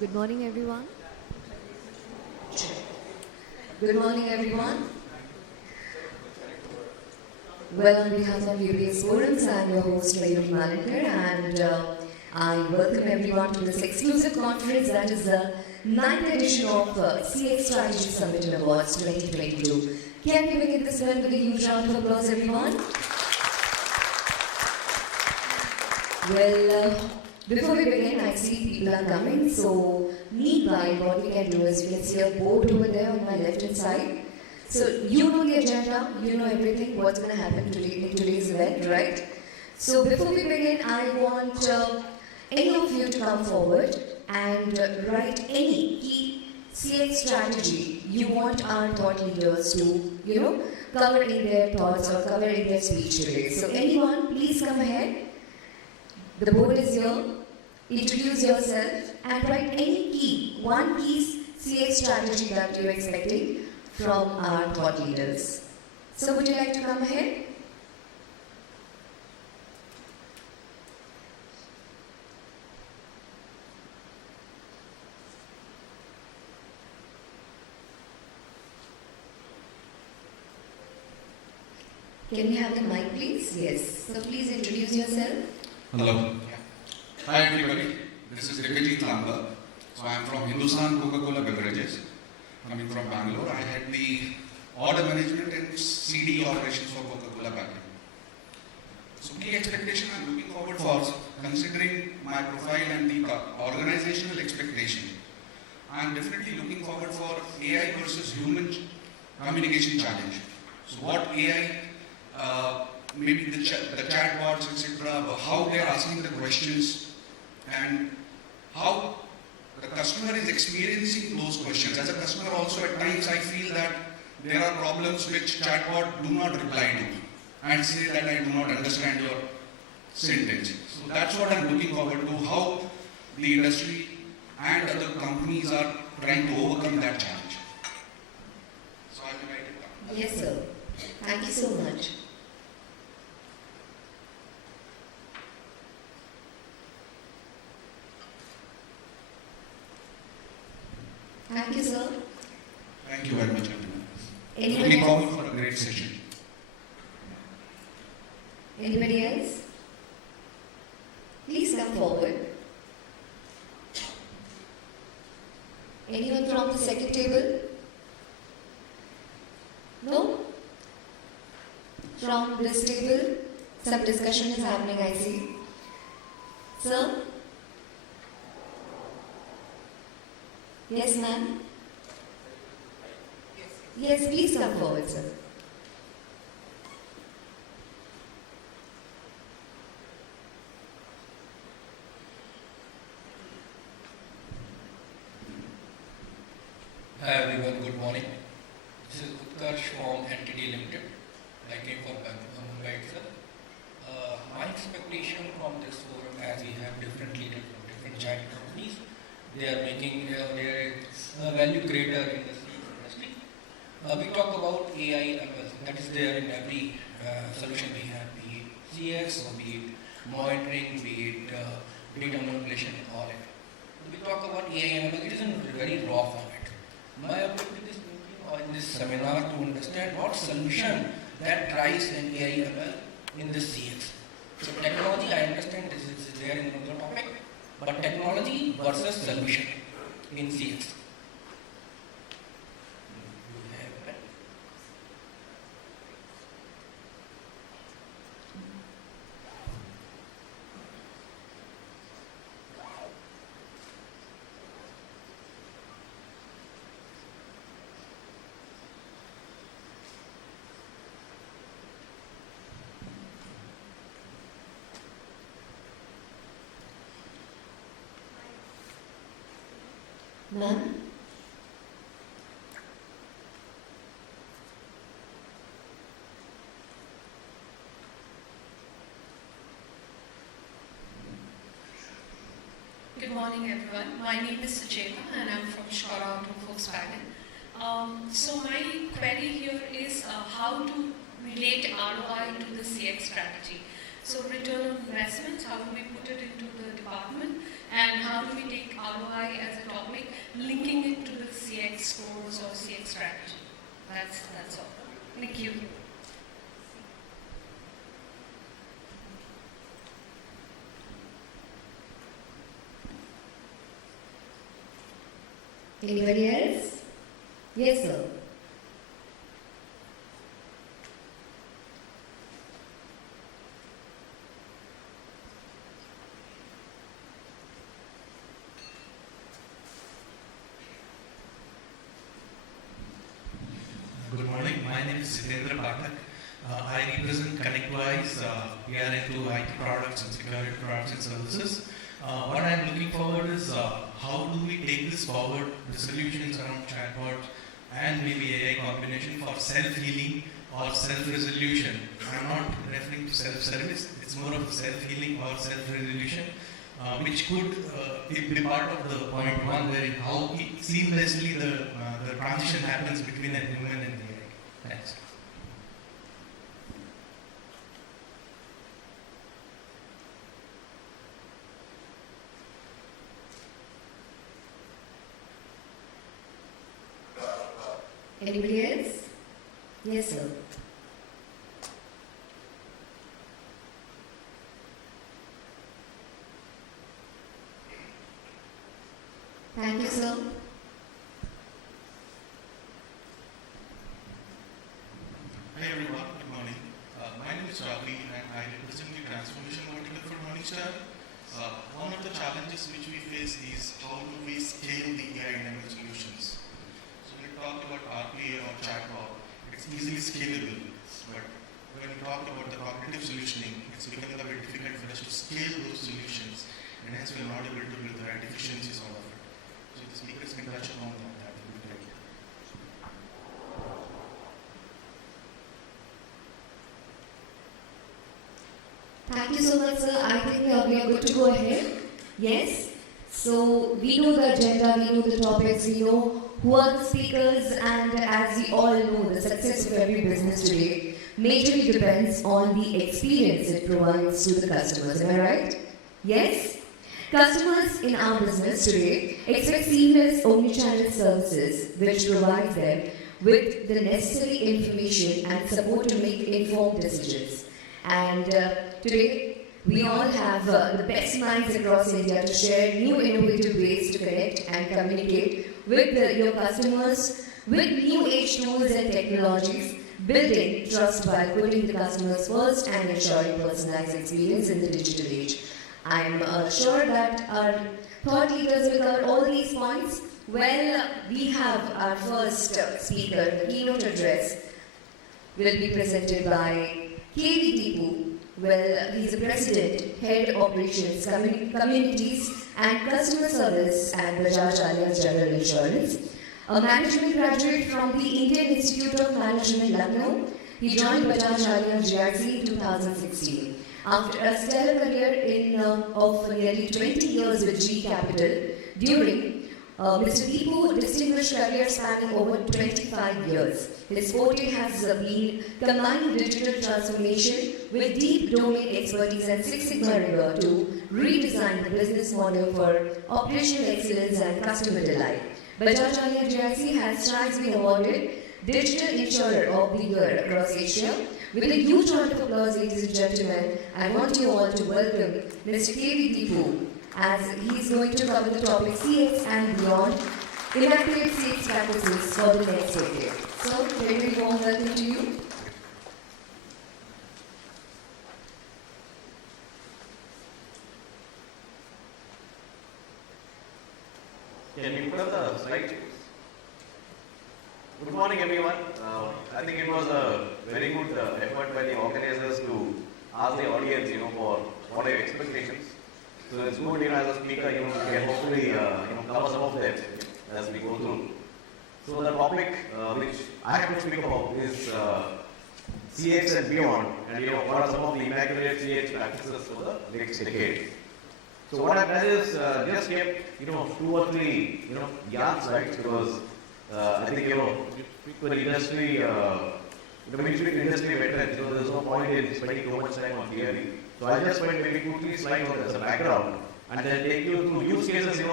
Good morning, everyone. Good morning, everyone. Well, on behalf of UBS Forums, I'm your host, Mayur Malekar, and I welcome everyone to this exclusive conference that is the 9th edition of CX Strategy Summit and Awards 2022. Can we begin this event with a huge round of applause, everyone? Well, before we begin, I see people are coming, so meanwhile, what we can do is we can see a board over there on my left-hand side. So you know the agenda, you know everything, what's going to happen today in today's event, right? So before we begin, I want any of you to come forward and write any key CX strategy you want our thought leaders to, cover in their thoughts or cover in their speech today. So anyone, please come ahead. The board is here. Introduce yourself and write any one piece CX strategy that you're expecting from our thought leaders. So would you like to come ahead? Can we have the mic, please? Yes. So please introduce yourself. Hello. Hi everybody. This is Divijit Lamba. So I am from Hindustan Coca-Cola Beverages. Coming from Bangalore. I had the order management and CD operations for Coca-Cola back then. So key expectation I'm looking forward for, considering my profile and the organizational expectation. I'm definitely looking forward for AI versus human communication challenge. So what AI, maybe the chatbots, etc., how they are asking the questions and how the customer is experiencing those questions. As a customer also at times I feel that there are problems which chatbot do not reply to and say that I do not understand your sentence. So that's what I'm looking forward to, how the industry and other companies are trying to overcome that challenge. So I will write it down. Yes, sir. Thank you so much. Thank you, sir. Thank you very much, everyone. Anybody Looking else? forward for a great session. Anybody else? Please come forward. Anyone from the second table? No? From this table? Some discussion is happening, I see. Sir? Yes, ma'am? Yes, please come forward, sir. Hi everyone, good morning. This is Utkarsh from NTD Limited. I came from Mumbai itself. My expectation from this forum, as we have different leaders from different giant companies, they are making their value greater in the CX industry. We talk about AI ML, that is there in every solution we have, be it CX or be it monitoring, be it data manipulation, all it. We talk about AI ML, it is in very raw format. My objective is in this seminar to understand what solution that drives an AI ML in this CX. So technology, I understand this is there in another topic, but technology versus solution in CX. Ma'am? Good morning, everyone. My name is Sucheta and I'm from Shora Auto Volkswagen. So my query here is how to relate ROI to the CX strategy. So return on investment, how do we put it into the department, and how how do we take ROI as a topic, linking it to the CX scores or CX strategy. That's all. Thank you. Anybody else? Yes, sir. Good morning. My name is Sitendra Pathak. I represent ConnectWise. We are into IT products and security products and services. What I'm looking forward is how do we take this forward, the solutions around chatbot and maybe AI combination for self-healing or self-resolution. I'm not referring to self-service. It's more of self-healing or self-resolution, which could be part of the point one, where how seamlessly the transition happens between a human and AI. Thanks. Anybody else? Yes, sir. Thank you, sir. Hi everyone, good morning. My name is Ravi and I represent the transformation vertical for Morningstar. One of the challenges which we face is how do we scale the AI-enabled solutions. So when we talk about RPA or chatbot, it's easily scalable, but when we talk about the cognitive solutioning, it's becoming a bit difficult for us to scale those solutions, and hence we're not able to build the right efficiencies out of it. So if the speakers can touch upon that, that would be great. Thank you so much, sir. I think we are good to go ahead. Yes? So, we know the agenda, we know the topics, we know who are the speakers, and as we all know, the success of every business today majorly depends on the experience it provides to the customers. Am I right? Yes? Customers in our business today expect seamless omnichannel services which provide them with the necessary information and support to make informed decisions. And today, we all have the best minds across India to share new innovative ways to connect and communicate with your customers with new age tools and technologies, building trust by putting the customers first and ensuring personalized experience in the digital age. I'm sure that our thought leaders will cover all these points. Well, we have our first speaker, the keynote address, will be presented by KV Deepu. Well, he's the President, Head Operations, Communities and Customer Service at Bajaj Allianz General Insurance. A management graduate from the Indian Institute of Management, Lucknow, he joined Bajaj Allianz GIC in 2016. After a stellar career of nearly 20 years with G Capital, during Mr. Deepu distinguished career spanning over 25 years. His forte has been combining digital transformation with deep domain expertise and Six Sigma rigor to redesign the business model for operational excellence and customer delight. Bajaj Allianz GIC has twice been awarded Digital Insurer of the Year across Asia. With a huge round of applause, ladies and gentlemen, I want you all to welcome Mr. KV Deepu, as he is going to cover the topic CX and beyond, immaculate CX practices for the next decade. So, very warm welcome to you. Can you put up the slide? Good morning, everyone. I think it was a very good effort by the organizers to ask the audience, for what are your expectations. So it's good, as a speaker, we can hopefully, cover some of them as we go through. So the topic which I have to speak about is CX and beyond, and what are some of the immaculate CX practices for the next decade. So what I've done is just kept, 2 or 3, yarn slides, because I think, for industry, industry veterans, there's no point in spending too much time on theory. So I just went maybe 2-3 slides as a background, and then take you through use cases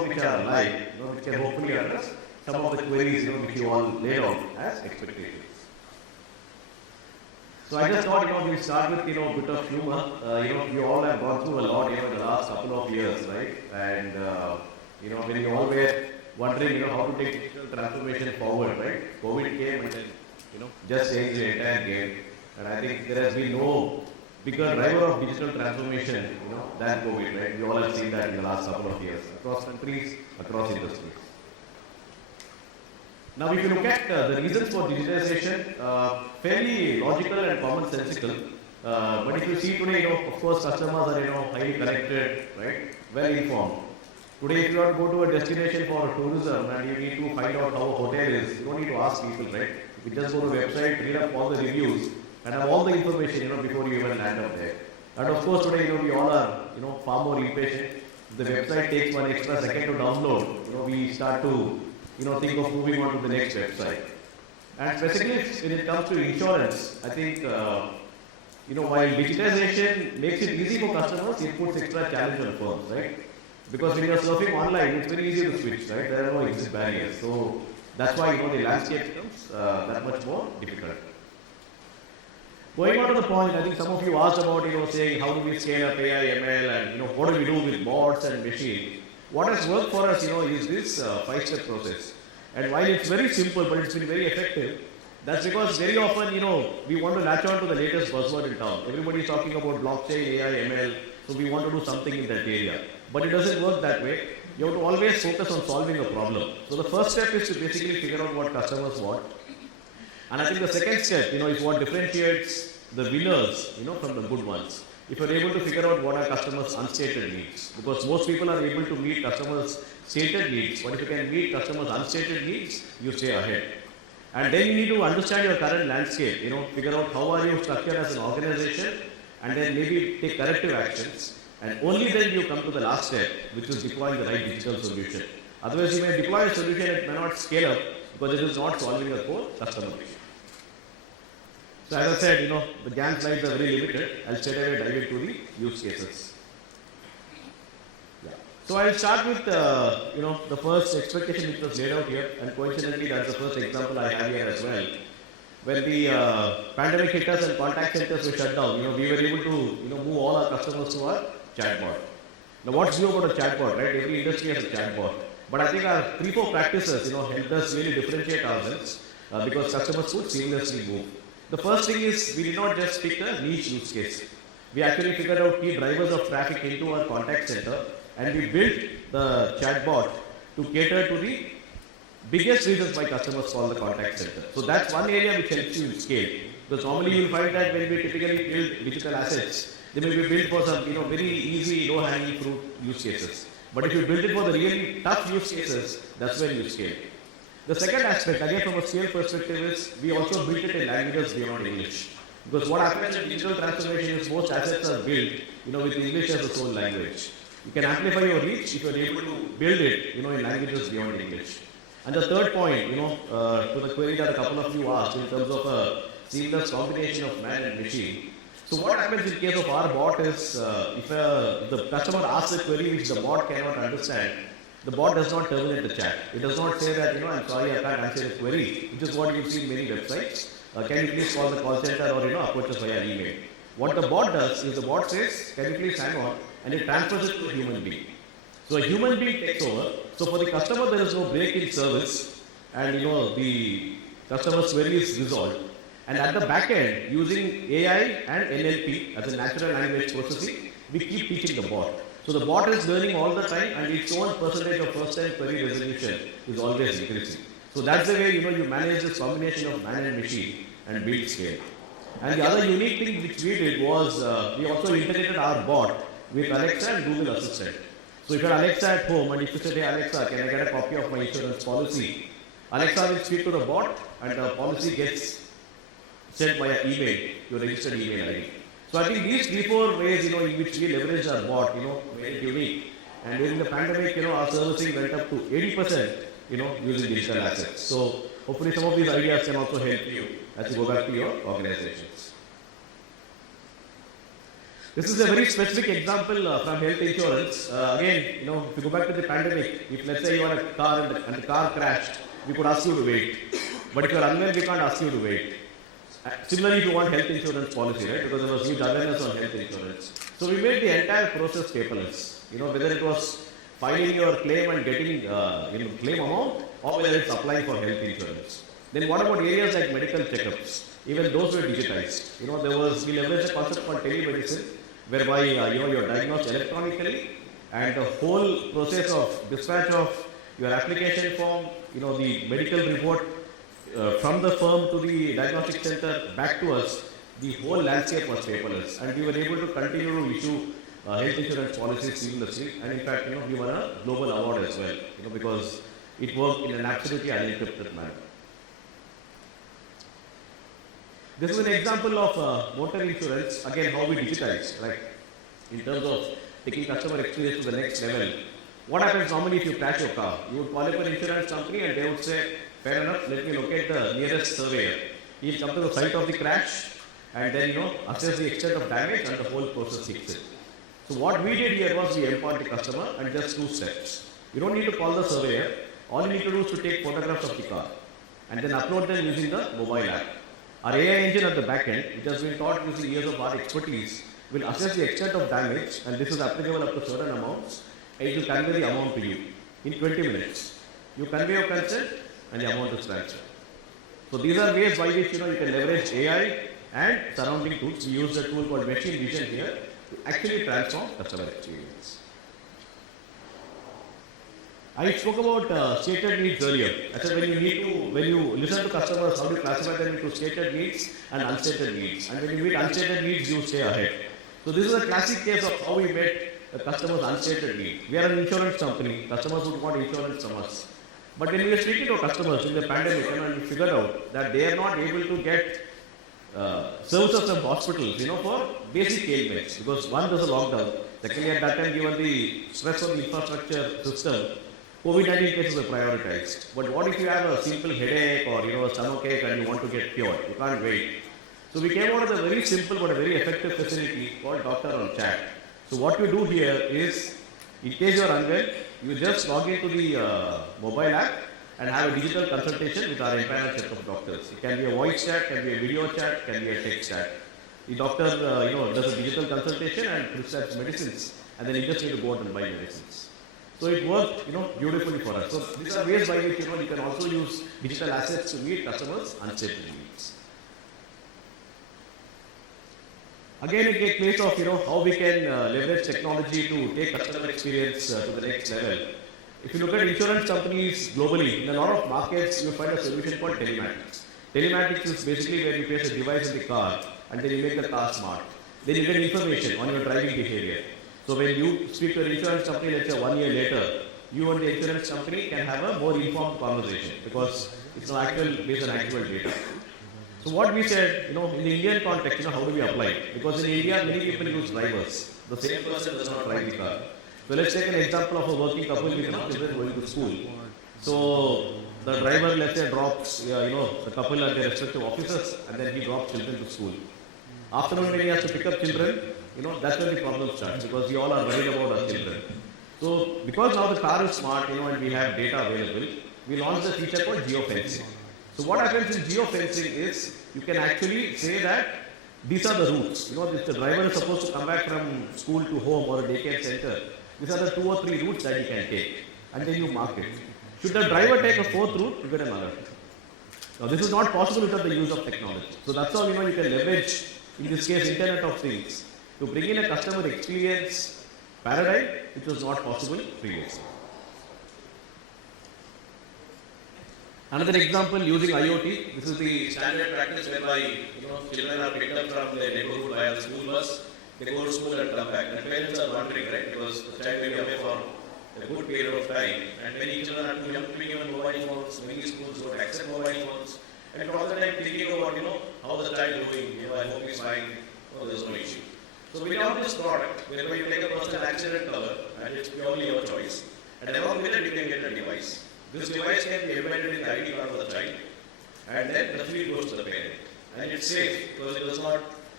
which are live, which can hopefully address some of the queries, which you all laid out as expectations. So I just thought, we'll start with, a bit of humor. You all have gone through a lot, in the last couple of years, right? And, when you all were wondering, how to take digital transformation forward, right? COVID came and then, just changed the entire game. And I think there has been no bigger driver of digital transformation, than COVID, right? We all have seen that in the last couple of years, across countries, across industries. Now, if you look at the reasons for digitization, fairly logical and commonsensical. But if you see today, of course, customers are, highly connected, right? Well informed. Today, if you want to go to a destination for tourism and you need to find out how a hotel is, you don't need to ask people, right? You just go to the website, read up all the reviews, and have all the information, before you even land up there. And of course, today, we all are, far more impatient. If the website takes 1 extra second to download, we start to, think of moving on to the next website. And specifically, when it comes to insurance, I think, while digitization makes it easy for customers, it puts extra challenge on firms, right? Because when you're surfing online, it's very easy to switch, right? There are no exit barriers. So that's why, the landscape becomes that much more difficult. Going on to the point, I think some of you asked about, saying how do we scale up AI, ML, and, what do we do with bots and machine? What has worked for us, is this 5-step process. And while it's very simple, but it's been very effective, that's because very often, we want to latch on to the latest buzzword in town. Everybody is talking about blockchain, AI, ML, so we want to do something in that area. But it doesn't work that way. You have to always focus on solving a problem. So the first step is to basically figure out what customers want. And I think the second step, is what differentiates the winners, from the good ones. If you're able to figure out what are customers' unstated needs, because most people are able to meet customers' stated needs, but if you can meet customers' unstated needs, you stay ahead. And then you need to understand your current landscape, figure out how are you structured as an organization, and then maybe take corrective actions. And only then you come to the last step, which is deploying the right digital solution. Otherwise, you may deploy a solution, it may not scale up because it is not solving a core customer issue. So as I said, the GAN slides are very limited. I'll straight away dive into the use cases. Yeah. So I'll start with, the first expectation which was laid out here, and coincidentally that's the first example I have here as well. When the pandemic hit us and contact centers were shut down, we were able to, move all our customers to our chatbot. Now what's new about a chatbot, right? Every industry has a chatbot. But I think our 3-4 practices, helped us really differentiate ourselves because customers could seamlessly move. The first thing is we did not just pick a niche use case. We actually figured out key drivers of traffic into our contact center, and we built the chatbot to cater to the biggest reasons why customers call the contact center. So that's one area which helps you in scale. Because normally you will find that when we typically build digital assets, they may be built for some very easy, low-hanging fruit use cases. But if you build it for the really tough use cases, that's when you scale. The second aspect, again from a scale perspective, is we also built it in languages beyond English. Because what happens in digital transformation is most assets are built, with English as the sole language. You can amplify your reach if you are able to build it, in languages beyond English. And the third point, to the query that a couple of you asked in terms of a seamless combination of man and machine. So what happens in case of our bot is, if the customer asks a query which the bot cannot understand, the bot does not terminate the chat. It does not say that, I'm sorry, I can't answer the query, which is what you see in many websites. Can you please call the call center or, approach us via email. What the bot does is the bot says, can you please hang on, and it transfers it to a human being. So a human being takes over. So for the customer, there is no break in service, and, the customer's query is resolved. And at the back end, using AI and NLP as a natural language processing, we keep teaching the bot. So the bot is learning all the time, and its own percentage of first-time query resolution is always increasing. So that's the way you manage this combination of man and machine and build scale. And the other unique thing which we did was we also integrated our bot with Alexa and Google Assistant. So if you're Alexa at home and if you say, hey Alexa, can I get a copy of my insurance policy? Alexa will speak to the bot and the policy gets sent via email, your registered email ID. So I think these 3-4 ways, in which we leverage our bot, very unique. And during the pandemic, our servicing went up to 80%, using digital assets. So hopefully some of these ideas can also help you as you go back to your organizations. This is a very specific example from health insurance. Again, if you go back to the pandemic, if let's say you are a car and the car crashed, we could ask you to wait. But if you are unwell, we can't ask you to wait. Similarly, if you want health insurance policy, right? Because there was huge awareness on health insurance. So we made the entire process paperless. Whether it was filing your claim and getting claim amount, or whether it's applying for health insurance. Then what about areas like medical checkups? Even those were digitized. We leveraged a concept called telemedicine, whereby you're diagnosed electronically, and the whole process of dispatch of your application form, the medical report from the firm to the diagnostic center back to us, the whole landscape was paperless, and we were able to continue to issue health insurance policies seamlessly, and in fact, we won a global award as well, because it worked in an absolutely unencrypted manner. This is an example of motor insurance, again how we digitize, right? In terms of taking customer experience to the next level. What happens normally if you crash your car? You would call up an insurance company and they would say, fair enough, let me locate the nearest surveyor. He'll come to the site of the crash and then assess the extent of damage and the whole process fix it. So what we did here was we empowered the customer and just 2 steps. You don't need to call the surveyor. All you need to do is to take photographs of the car and then upload them using the mobile app. Our AI engine at the back end, which has been taught using years of our expertise, will assess the extent of damage, and this is applicable up to certain amounts, and it will convey the amount to you in 20 minutes. You convey your consent and the amount is transferred. So these are ways by which you can leverage AI and surrounding tools. We use a tool called machine vision here to actually transform customer experience. I spoke about stated needs earlier. I said when you listen to customers, how do you classify them into stated needs and unstated needs? And when you meet unstated needs, you stay ahead. So this is a classic case of how we met the customer's unstated need. We are an insurance company. Customers would want insurance from us. But when we were speaking to our customers in the pandemic, we figured out that they are not able to get services from hospitals, for basic ailments. Because one, there's a lockdown. Secondly, at that time, given the stress on the infrastructure system, COVID-19 cases were prioritized. But what if you have a simple headache or a stomach ache and you want to get cured? You can't wait. So we came out with a very simple but a very effective facility called Doctor on Chat. So what you do here is, in case you are unwell, you just log into the mobile app and have a digital consultation with our entire set of doctors. It can be a voice chat, can be a video chat, can be a text chat. The doctor, does a digital consultation and prescribes medicines, and then you just need to go out and buy medicines. So it worked, beautifully for us. So these are ways by which, you can also use digital assets to meet customers' unstated needs. Again, it takes place of, how we can leverage technology to take customer experience to the next level. If you look at insurance companies globally, in a lot of markets, you find a solution called Telematics. Telematics is basically where you place a device in the car and then you make the car smart. Then you get information on your driving behavior. So when you speak to an insurance company, let's say 1 year later, you and the insurance company can have a more informed conversation because it's based on actual data. So what we said, in the Indian context, how do we apply it? Because in India, many people use drivers. The same person does not drive the car. So let's take an example of a working couple with children going to school. So the driver, let's say, drops, the couple at their respective offices, and then he drops children to school. Afternoon, when he has to pick up children, that's when the problem starts because we all are worried about our children. So because now the car is smart, and we have data available, we launched a feature called Geofencing. So what happens in geofencing is you can actually say that these are the routes. If the driver is supposed to come back from school to home or a daycare center, these are the 2 or 3 routes that you can take, and then you mark it. Should the driver take a 4th route, you get an alert. Now this is not possible without the use of technology. So that's how you can leverage, in this case, Internet of Things, to bring in a customer experience paradigm which was not possible previously. Another example using IoT. This is the standard practice whereby children are picked up from their neighborhood by a school bus. They go to school and come back. And parents are wondering, right? Because the child may be away for a good period of time. And many children are too young to be given mobile phones. Many schools don't accept mobile phones. And all the time thinking about how the child is doing. I hope he's fine. There's no issue. So we have this product whereby you take a personal accident cover and it's purely your choice. And along with it you can get a device. This device can be embedded in the ID card of the child, and then the feed goes to the parent. And it's safe because it does not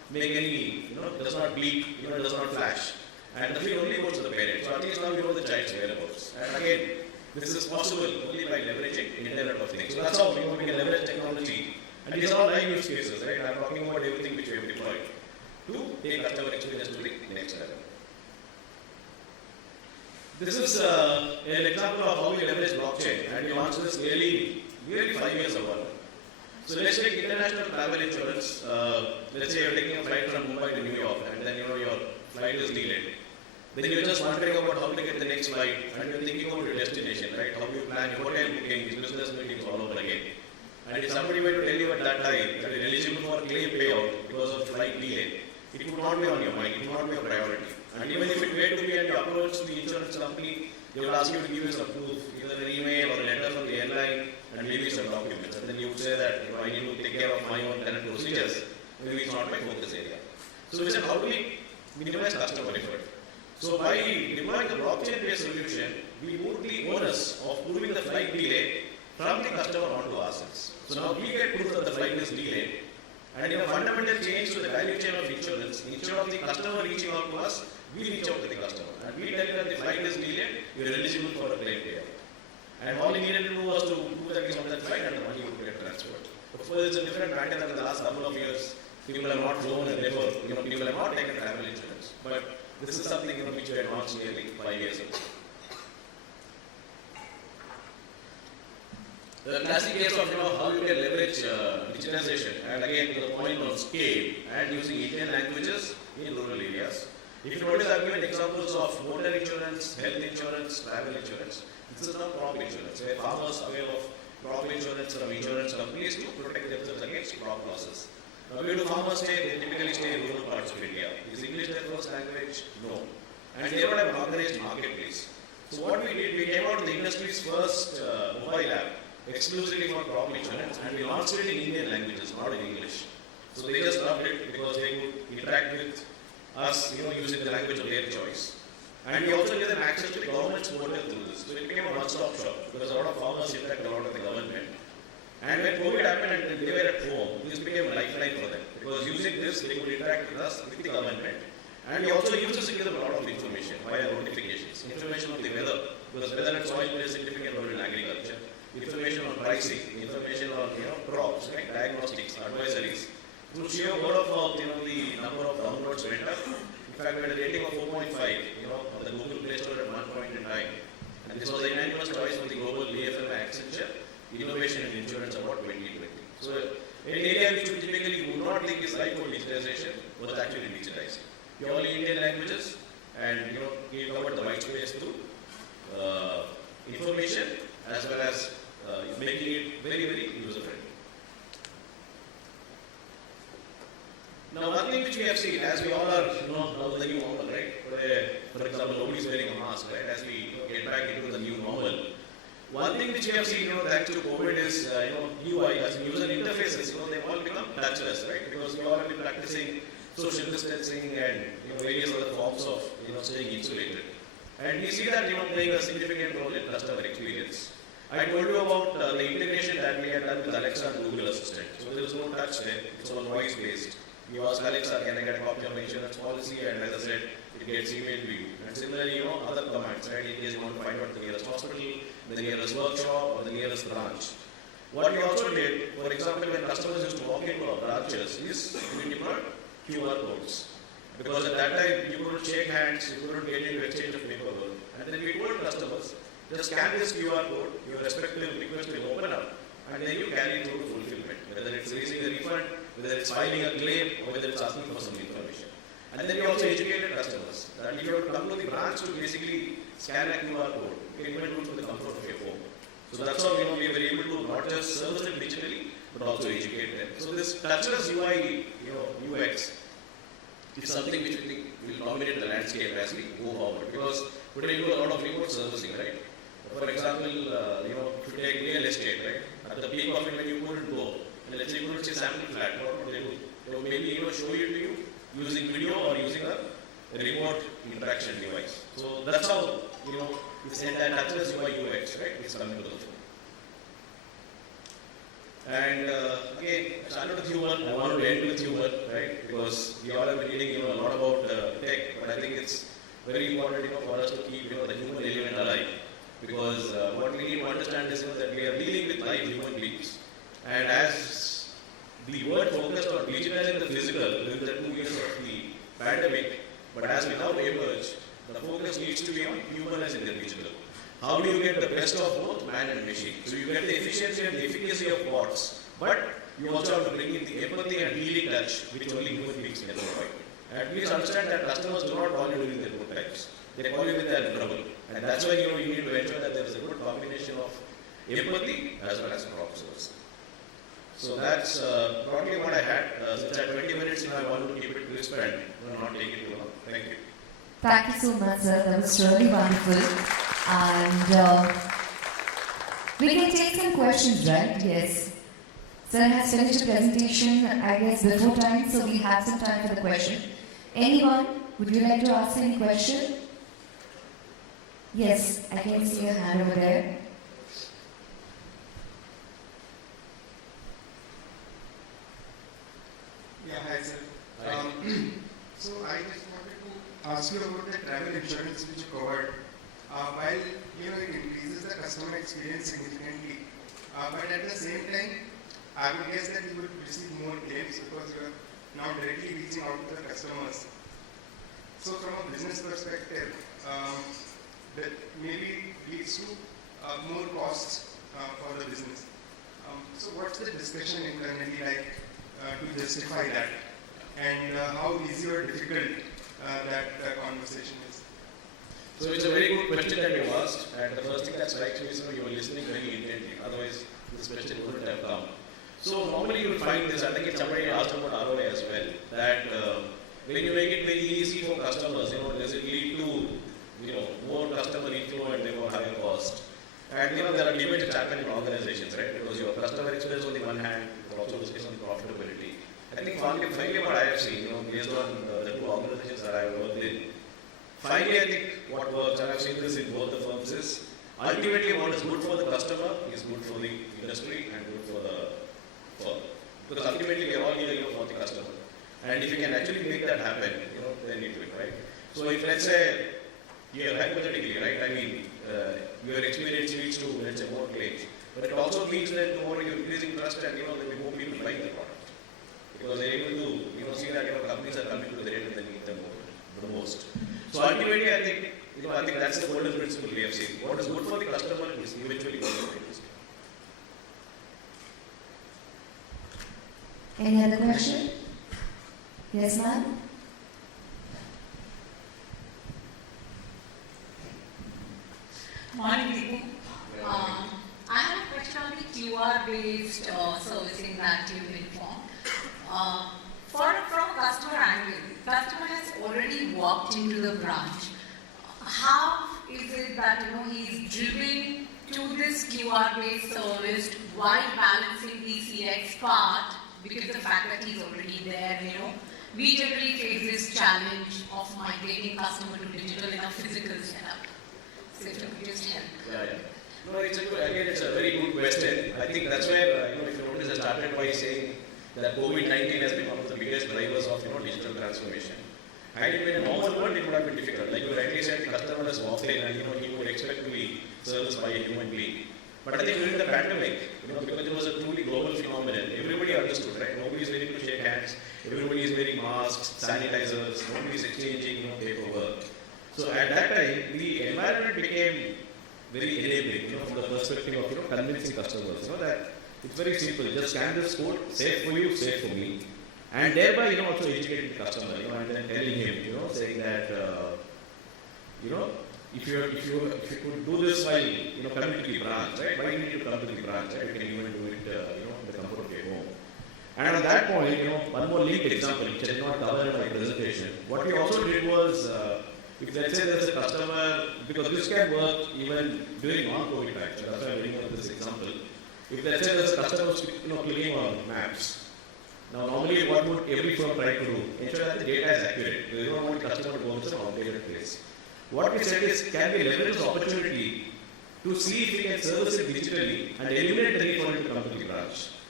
make any, does not beep, does not flash. And the fee only goes to the parent. So at least now you know the child's whereabouts. And again, this is possible only by leveraging Internet of Things. So that's how we can leverage technology. And these are all live use cases, right? I'm talking about everything which we have deployed to take customer experience to the next level. This is an example of how we leverage blockchain, and we launched this nearly 5 years ago. So let's take international travel insurance. Let's say you're taking a flight from Mumbai to New York, and then your flight is delayed. Then you're just wondering about how to get the next flight, and you're thinking about your destination, right? How do you plan your hotel bookings, business meetings all over again? And if somebody were to tell you at that time that you're eligible for a claim payout because of flight delay, it would not be on your mind, it would not be a priority. And even if it were to be and you approach the insurance company, they would ask you to give you some proof, either an email or a letter from the airline, and maybe some documents. And then you would say that I need to take care of my own tenant procedures. Maybe it's not my focus area. So we said, how do we minimize customer effort? So by deploying the blockchain-based solution, we moved the onus of proving the flight delay from the customer onto ourselves. So now we get proof that the flight is delayed. And in a fundamental change to the value chain of insurance, instead of the customer reaching out to us, we reach out to the customer. And we tell you that the flight is delayed, you are eligible for a claim payout. And all he needed to do was to prove that he's on that flight and the money would get transferred. Of course, it's a different matter than the last couple of years. People have not flown and therefore, people have not taken travel insurance. But this is something which we had launched nearly 5 years ago. The classic case of how you can leverage digitalization, and again to the point of scale and using Indian languages in rural areas. If you notice, I've given examples of motor insurance, health insurance, travel insurance. This is not crop insurance, where farmers avail of crop insurance from insurance companies to protect themselves against crop losses. Now, where do farmers stay? They typically stay in rural parts of India. Is English their first language? No. And they don't have an organized marketplace. So what we did, we came out with the industry's first mobile app, exclusively for crop insurance, and we launched it in Indian languages, not in English. So they just loved it because they could interact with us, using the language of their choice. And we also gave them access to the government's portal through this. So it became a one-stop shop because a lot of farmers interact a lot with the government. And when COVID happened and they were at home, this became a lifeline for them because using this, they could interact with us, with the government. And we also used to give them a lot of information via notifications, information on the weather, because weather and soil play a significant role in agriculture. Information on pricing, information on crops, right? Diagnostics, advisories. Through sheer word of mouth, the number of downloads went up. In fact, we had a rating of 4.5, on the Google Play Store at one point in time. And this was the unanimous choice of the global BFM Accenture Innovation in Insurance Award 2020. So, an area which we typically would not think is ripe for digitalization was actually digitizing. Purely Indian languages, and we covered the white space through information as well as making it very, very user-friendly. Now, one thing which we have seen, as we all are, now the new normal, right? For example, nobody is wearing a mask, right? As we get back into the new normal. One thing which we have seen, thanks to COVID is, UI, as in user interfaces, they've all become touchless, right? Because we all have been practicing social distancing and various other forms of, staying insulated. And we see that, playing a significant role in customer experience. I told you about the integration that we had done with Alexa and Google Assistant. So there is no touch there, it's all voice-based. You ask Alexa, can I get a copy of my insurance policy? And as I said, it gets emailed to you. And similarly, other commands, right? In case you want to find out the nearest hospital, the nearest workshop, or the nearest branch. What we also did, for example, when customers used to walk into our branches, is we deployed QR codes. Because at that time, you couldn't shake hands, you couldn't get into exchange of paperwork. And then we told customers, just scan this QR code, your respective request will open up, and then you carry it through to fulfillment. Whether it's raising a refund, whether it's filing a claim, or whether it's asking for some information. And then we also educated customers that if you have to come to the branch to basically scan a QR code, you can even do it from the comfort of your home. So that's how we were able to not just service it digitally, but also educate them. So this touchless UI, UX, is something which we think will dominate the landscape as we move forward. Because today we do a lot of remote servicing, right? For example, if you take real estate, right? At the peak of it, when you couldn't go, and let's say you couldn't see sample flat, what would they do? They would maybe show it to you using video or using a remote interaction device. So that's how this entire touchless UI UX, right? Is coming to the fore. And again, I started with humor. I wanted to end with humor, right? Because we all have been reading, a lot about tech, but I think it's very important, for us to keep, the human element alive. Because what we need to understand is that we are dealing with live human beings, and as the world focused on digitizing the physical within the 2 years of the pandemic, but as we now emerge, the focus needs to be on humanizing the digital. How do you get the best of both man and machine? So you get the efficiency and the efficacy of bots, but you also have to bring in the empathy and healing touch which only human beings can provide. And please understand that customers do not call you during their good times. They call you when they are in trouble. And that's why you need to ensure that there is a good combination of empathy as well as problem service. So that's broadly what I had. Since I have 20 minutes, I want to keep it crisp and not take it too long. Thank you. Thank you so much, sir. That was really wonderful. And we can take some questions, right? Yes. Sir has finished the presentation, I guess, before time, so we have some time for the question. Anyone? Would you like to ask any question? Yes, I can see a hand over there. Yeah, hi sir. So I just wanted to ask you about the travel insurance which you covered. While it increases the customer experience significantly, but at the same time, I would guess that you would receive more claims because you are now directly reaching out to the customers. So from a business perspective, that maybe leads to more costs for the business. So what's the discussion internally like to justify that, and how easy or difficult that conversation is? So it's a very good question that you asked, and the first thing that strikes me is you were listening very intently, otherwise this question wouldn't have come. So normally you will find this, I think somebody asked about ROI as well, that when you make it very easy for customers, does it lead to more customer inflow and therefore higher cost? And there are debates which happen in organizations, right? Because your customer experience on the one hand, but also discuss on profitability. I think finally what I have seen, based on the two organizations that I have worked in, finally I think what works, and I have seen this in both the firms, is ultimately what is good for the customer is good for the industry and good for the firm. Because ultimately we are all here for the customer. And if you can actually make that happen, then you do it, right? So if let's say, hypothetically, right, I mean, your experience leads to, let's say, more claims. But it also means that more you're increasing trust and, there will be more people buying the product. Because they're able to, see that, companies are coming to the rate that they need them the most. So ultimately, I think, that's the golden principle we have seen. What is good for the customer is eventually good for the industry. Any other question? Yes, ma'am? Morning, Deepu. I have a question on the QR-based servicing that you've informed. From a customer angle, customer has already walked into the branch. How is it that he's driven to this QR-based service while balancing the CX part? Because the fact that he's already there, we generally face this challenge of migrating customer to digital in a physical setup. So if you could just help. Yeah. No, it's a very good question. I think that's where, if you notice, I started by saying that COVID-19 has been one of the biggest drivers of, digital transformation. Had it been a normal world, it would have been difficult. Like you rightly said, the customer has walked in and, he would expect to be serviced by a human being. But I think during the pandemic, because it was a truly global phenomenon, everybody understood, right? Nobody is willing to shake hands, everybody is wearing masks, sanitizers, nobody is exchanging, paperwork. So at that time, the environment became very enabling, from the perspective of, convincing customers, that it's very simple. Just scan this code, safe for you, safe for me. And thereby, also educating the customer, and then telling him, saying that, if you could do this while, coming to the branch, right? Why do you need to come to the branch, right? You can even do it, in the comfort of your home. And at that point, one more linked example, which I did not cover in my presentation. What we also did was, if let's say there's a customer, because this can work even during non-COVID times, so that's why I'm bringing up this example. If let's say there's a customer clicking on maps, now normally what would every firm try to do? Ensure that the data is accurate. They don't want the customer to go to some outdated place. What we said is, can we leverage this opportunity to see if we can service it digitally and eliminate the need for it to come to the branch?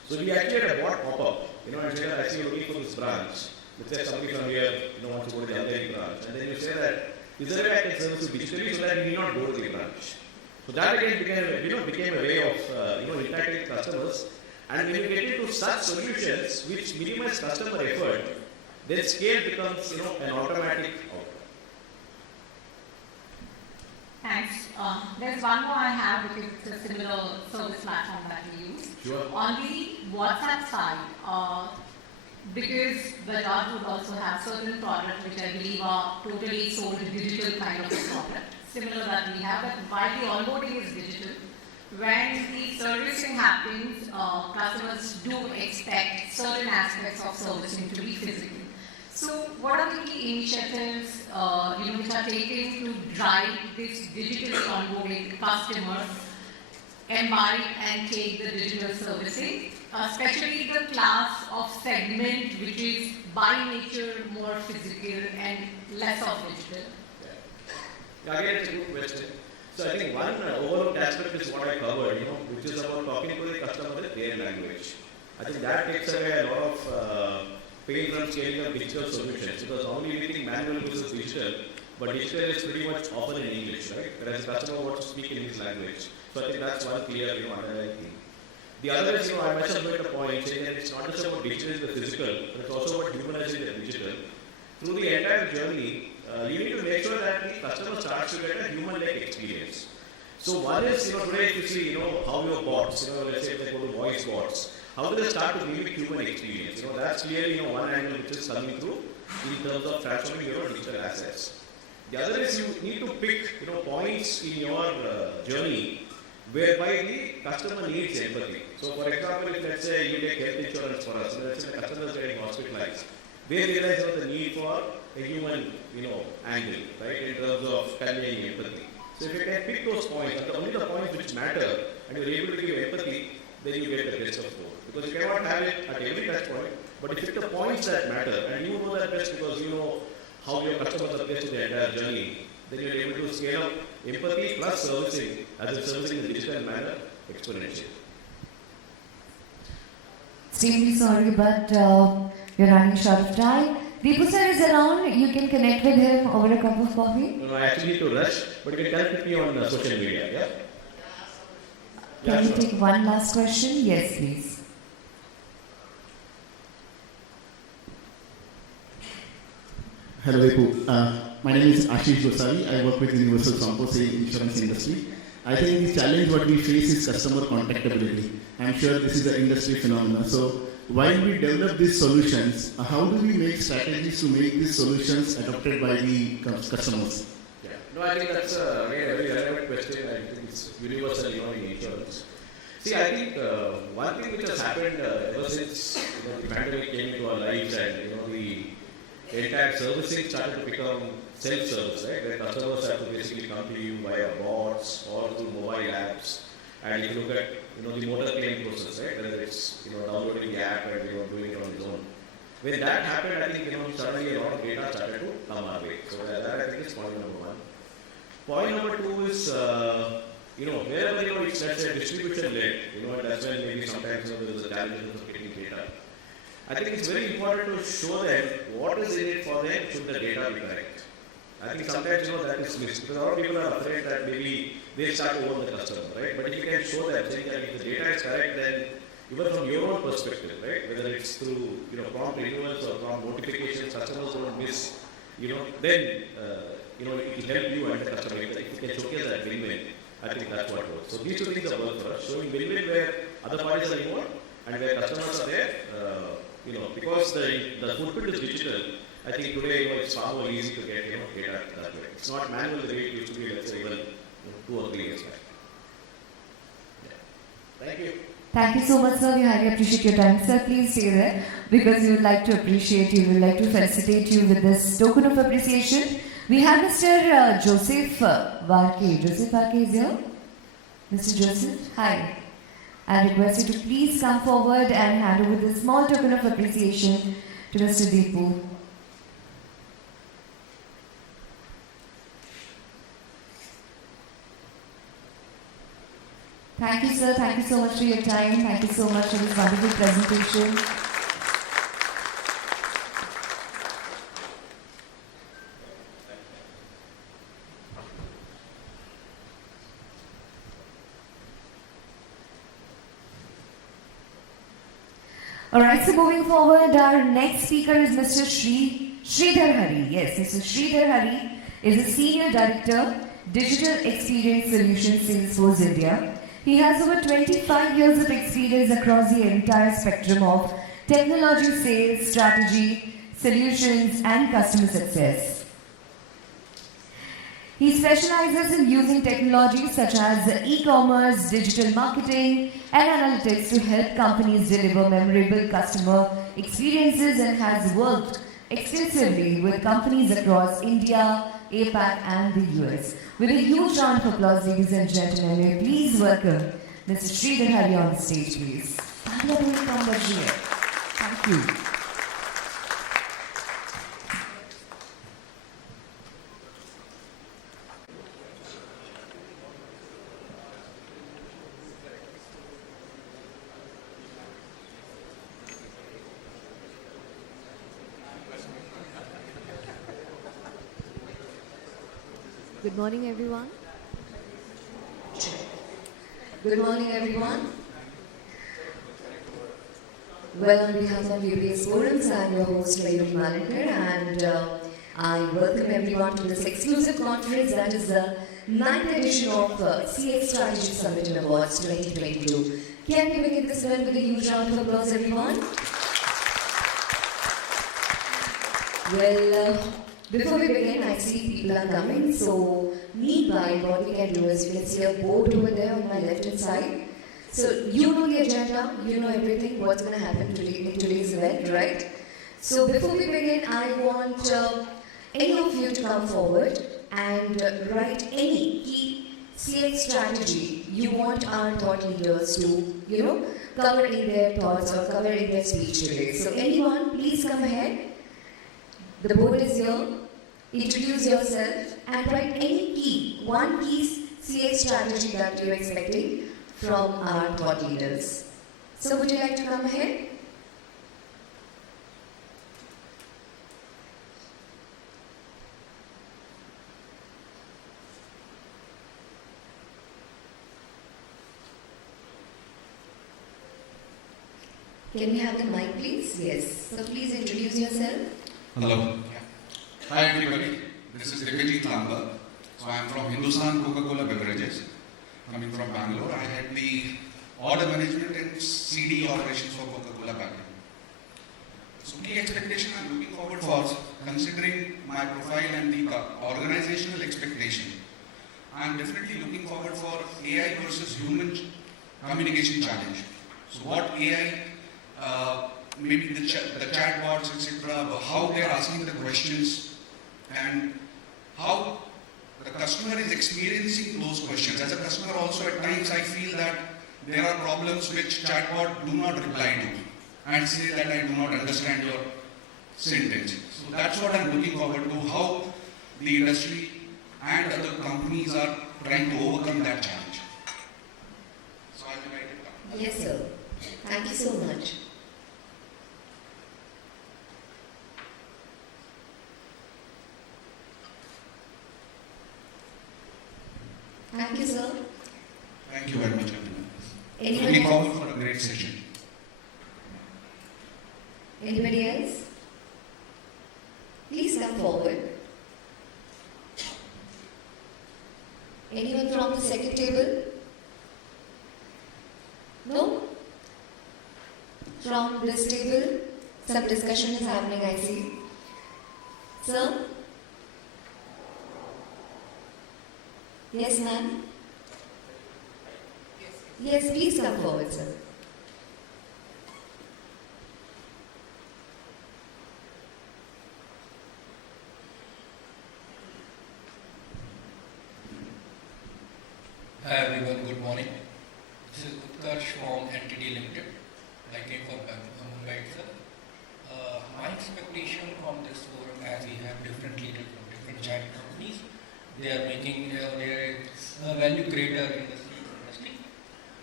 So we actually had a bot pop up, and say that actually you're looking for this branch. Let's say somebody from here, wants to go to the other branch, and then you say that, is there a way I can service you digitally so that you need not go to the branch? So that again became a way of interacting with customers. And when you get into such solutions which minimize customer effort, then scale becomes an automatic outcome. Thanks. There's one more I have because it's a similar service platform that we use. Sure. On the WhatsApp side, because Bajaj would also have certain products which I believe are totally sold digital kind of a product, similar that we have, but while the onboarding is digital, when the servicing happens, customers do expect certain aspects of servicing to be physical. So what are the key initiatives which are taken to drive this digitally onboarding customers embody and take the digital servicing, especially the class of segment which is by nature more physical and less of digital? Yeah, again, it's a good question. So I think one overlooked aspect is what I covered, which is about talking to the customer in their language. I think that takes away a lot of pain from scaling up digital solutions, because only we think manual versus digital, but digital is pretty much often in English, right? Whereas the customer wants to speak in his language. So I think that's one clear, underlying thing. The other is, I myself made a point saying that it's not just about digitalizing the physical, but it's also about humanizing the digital. Through the entire journey, you need to make sure that the customer starts to get a human-like experience. So one is, today if you see, how your bots, let's say if they go to voice bots, how do they start to mimic human experience? That's clearly, one angle which is coming through in terms of transforming your digital assets. The other is you need to pick, points in your journey whereby the customer needs empathy. So for example, if let's say you take health insurance for us, let's say the customer is getting hospitalized, they realize the need for a human, angle, right, in terms of conveying empathy. So if you can pick those points, and only the points which matter, and you're able to give empathy, then you get the best of both. Because you cannot have it at every touch point, but if you pick the points that matter, and you know that best because you know how your customers are placed in the entire journey, then you're able to scale up empathy plus servicing, as in servicing in a digital manner, exponentially. Extremely sorry, but we're running short of time. Deepu sir is around. You can connect with him over a cup of coffee. No, I actually need to rush, but you can connect with me on social media. Yeah. Can we take one last question? Yes, please. Hello, Deepu. My name is Ashish Goswami. I work with Universal Sompo in insurance industry. I think the challenge what we face is customer contactability. I'm sure this is an industry phenomenon. So while we develop these solutions, how do we make strategies to make these solutions adopted by the customers? Yeah. No, I think that's a very relevant question. I think it's universal in insurance. See, I think one thing which has happened ever since the pandemic came into our lives and the entire servicing started to become self-service, right? Where customers have to basically come to you via bots or through mobile apps. And if you look at the motor claim process, right? Whether it's downloading the app and doing it on his own. When that happened, I think suddenly a lot of data started to come our way. So that I think is point number one. Point number two is wherever it's let's say distribution led, and that's when maybe sometimes there's a challenge of getting data. I think it's very important to show them what is in it for them should the data be correct. I think sometimes that is missed because a lot of people are afraid that maybe they start to own the customer, right? But if you can show them saying that if the data is correct, then even from your own perspective, right? Whether it's through prompt renewals or prompt notifications, customers don't miss, then it will help you and the customer. If you can showcase that win-win, I think that's what works. So these two things are work for us, showing win-win where other parties are involved and where customers are there. Because the footprint is digital, I think today it's far more easy to get data that way. It's not manual the way it used to be, let's say, even 2 or 3 years back. Yeah. Thank you. Thank you so much, sir. We highly appreciate your time. Sir, please stay there because we would like to appreciate you. We would like to felicitate you with this token of appreciation. We have Mr. Joseph Varke. Joseph Varke is here. Mr. Joseph, hi. I request you to please come forward and hand over this small token of appreciation to Mr. Deepu. Thank you, sir. Thank you so much for your time. Thank you so much for this wonderful presentation. Alright, so moving forward, our next speaker is Mr. Sridhar Hari. Yes, Mr. Sridhar Hari is a Senior Director, Digital Experience Solutions, Salesforce India. He has over 25 years of experience across the entire spectrum of technology, sales, strategy, solutions, and customer success. He specializes in using technologies such as e-commerce, digital marketing, and analytics to help companies deliver memorable customer experiences and has worked extensively with companies across India, APAC, and the US. With a huge round of applause, ladies and gentlemen, may you please welcome Mr. Sridhar Hari on the stage, please. Thank you. Good morning, everyone. Good morning, everyone. Well, on behalf of UBS Forums, I am your host, Mayuri Malekar, and I welcome everyone to this exclusive conference that is the 9th edition of CX Strategy Summit and Awards 2022. Can we begin this event with a huge round of applause, everyone? Well, before we begin, I see people are coming, so meanwhile, what we can do is we can see a board over there on my left hand side. So you know the agenda, you know everything, what's going to happen today in today's event, right? So before we begin, I want any of you to come forward and write any key CX strategy you want our thought leaders to, cover in their thoughts or cover in their speech today. So anyone, please come ahead. The board is here. Introduce yourself and write any one key CX strategy that you're expecting from our thought leaders. So would you like to come ahead? Can we have the mic, please? Yes. So please introduce yourself. Hello. Hi everybody. This is Untitled Chapter. So I am from Hindustan Coca-Cola Beverages. Coming from Bangalore, I had the order management and CD operations for Coca-Cola back then. So key expectation I'm looking forward for, considering my profile and the organizational expectation, I'm definitely looking forward for AI versus human communication challenge. So what AI, maybe the chatbots, etc., how they are asking the questions and how the customer is experiencing those questions. As a customer also at times I feel that there are problems which chatbot do not reply to and say that I do not understand your sentence. So that's what I'm looking forward to, how the industry and other companies are trying to overcome that challenge. So I'll be writing it down. Yes, sir. Thank you so much. Thank you, sir. Thank you very much, everyone. Anybody Looking else? forward for a great session. Anybody else? Please come forward. Anyone from the second table? No? From this table? Some discussion is happening, I see. Sir? Yes, ma'am? Yes, please come forward, sir. Hi everyone, good morning. This is Utkarsh from Entity Limited. I came from Mumbai itself. My expectation from this forum, as we have different leaders from different giant companies, they are making their value greater in the CX industry.